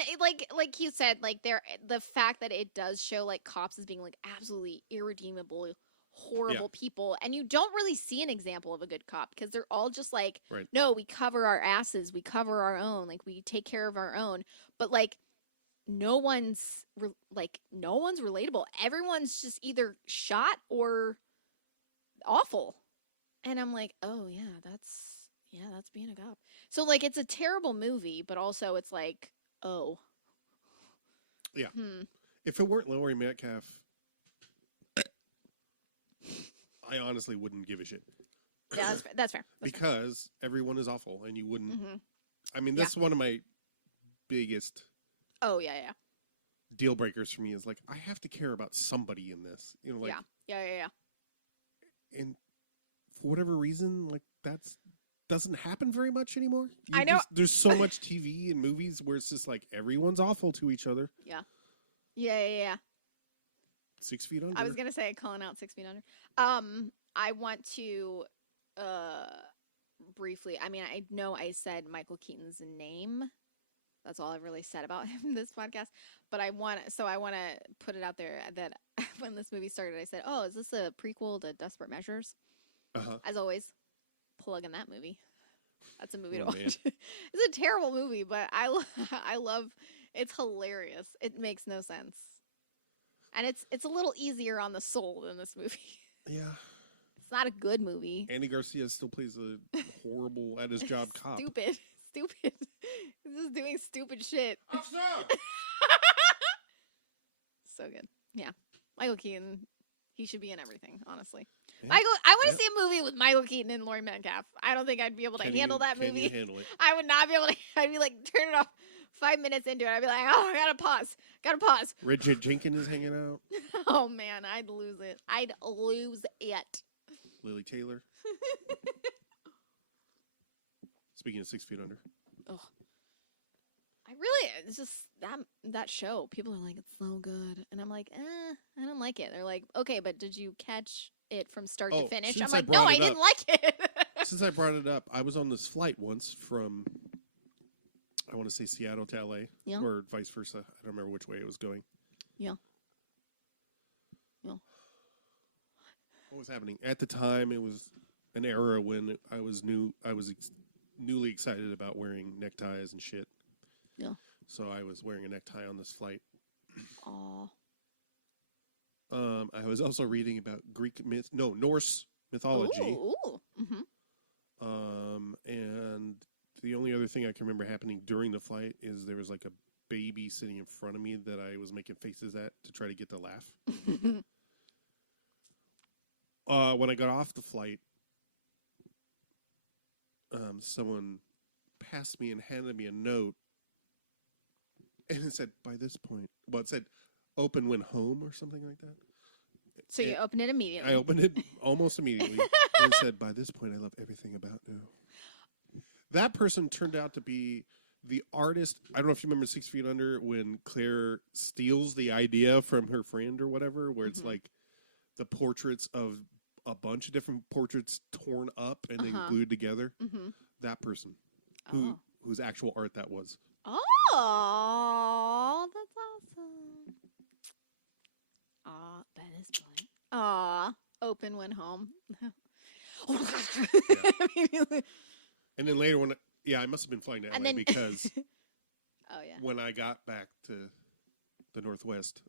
like you said, like the fact that it does show like cops as being like absolutely irredeemable, horrible people, and you don't really see an example of a good cop because they're all just like, no, we cover our asses, we cover our own, like we take care of our own, but like no one's relatable. Everyone's just either shot or awful, and I'm like, oh yeah, that's being a cop. So like it's a terrible movie, but also it's like. Oh. Yeah. If it weren't Laurie Metcalf, I honestly wouldn't give a shit. Yeah, that's fair. Because everyone is awful, and you wouldn't. Mm-hmm. I mean, that's one of my biggest. Oh yeah. Deal breakers for me is like I have to care about somebody in this. You know, like yeah. And for whatever reason, like that's. Doesn't happen very much anymore. I know. There's so much TV and movies where it's just like everyone's awful to each other. Yeah. 6 Feet Under. I was gonna say calling out 6 Feet Under. I want to briefly. I mean, I know I said Michael Keaton's name. That's all I've really said about him in this podcast. But I want to put it out there that when this movie started, I said, "Oh, is this a prequel to Desperate Measures?" As always. Plug in that movie. That's a movie to watch. It's a terrible movie, but I love. It's hilarious. It makes no sense, and it's a little easier on the soul than this movie. Yeah, it's not a good movie. Andy Garcia still plays a horrible at his job cop. Stupid. He's just doing stupid shit. So good. Yeah, Michael Keaton. He should be in everything, honestly. Yeah. I want to see a movie with Michael Keaton and Laurie Metcalf. I don't think I'd be able to handle that movie. Can you handle it? I would not be able to. I'd be like, turn it off 5 minutes into it. I'd be like, oh, I gotta pause. Richard Jenkins is hanging out. Oh, man, I'd lose it. Lily Taylor. Speaking of 6 Feet Under. Oh. It's just that show. People are like, it's so good. And I'm like, I don't like it. They're like, okay, but did you catch it from start to finish? I'm like, no, I didn't like it. Since I brought it up, I was on this flight once from, I want to say Seattle to LA, or vice versa. I don't remember which way it was going. Yeah. What was happening? At the time, it was an era when I was newly excited about wearing neckties and shit. Yeah. So I was wearing a necktie on this flight. Aww. I was also reading about Norse mythology. Ooh. Mm-hmm. And the only other thing I can remember happening during the flight is there was like a baby sitting in front of me that I was making faces at to try to get the laugh. When I got off the flight, someone passed me and handed me a note. And it said, by this point, it said, open when home or something like that. So you opened it immediately. I opened it almost immediately. And it said, by this point, I love everything about you. That person turned out to be the artist. I don't know if you remember 6 Feet Under when Claire steals the idea from her friend or whatever, where it's like the portraits of a bunch of different portraits torn up and then glued together. Mm-hmm. That person whose actual art that was. Oh, that's awesome. Aw, that is fun. Aw, open when home. And then later I must have been flying to LA because when I got back to the Northwest,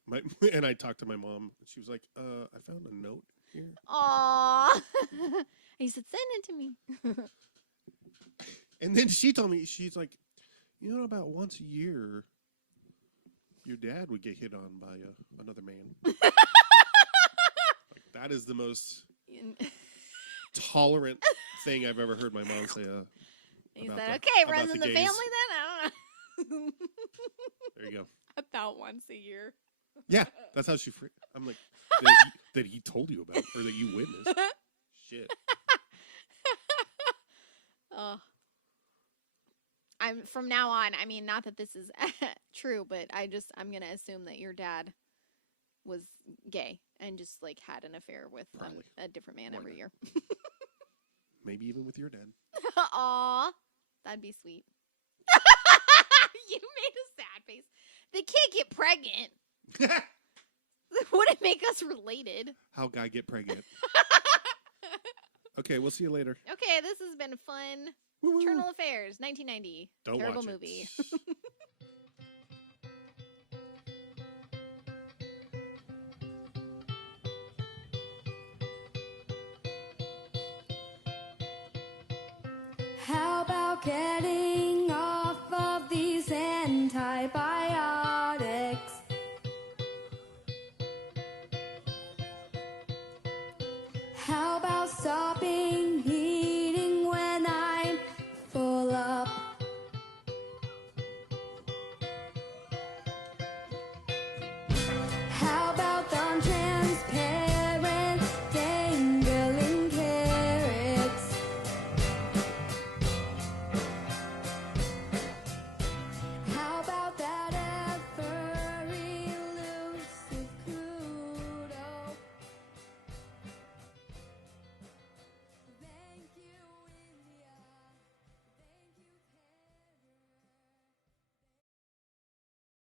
and I talked to my mom, she was like, I found a note here. Aw. He said, send it to me. And then she told me, she's like, about once a year, your dad would get hit on by another man. Like, that is the most tolerant thing I've ever heard my mom say. He About said, the- okay, about runs the in the gays. family then? I don't know. There you go. About once a year. Yeah, that's how she. I'm like that he told you about or that you witnessed. Shit. Oh. I'm from now on. I mean, not that this is true, but I'm gonna assume that your dad was gay and just like had an affair with Probably. a different man Why every not? year. Maybe even with your dad. Aw, that'd be sweet. You made a sad face. They can't get pregnant. Wouldn't make us related. How guy get pregnant? Okay, we'll see you later. Okay, this has been fun. Woo-woo. Eternal Affairs, 1990. Don't Terrible watch it. movie.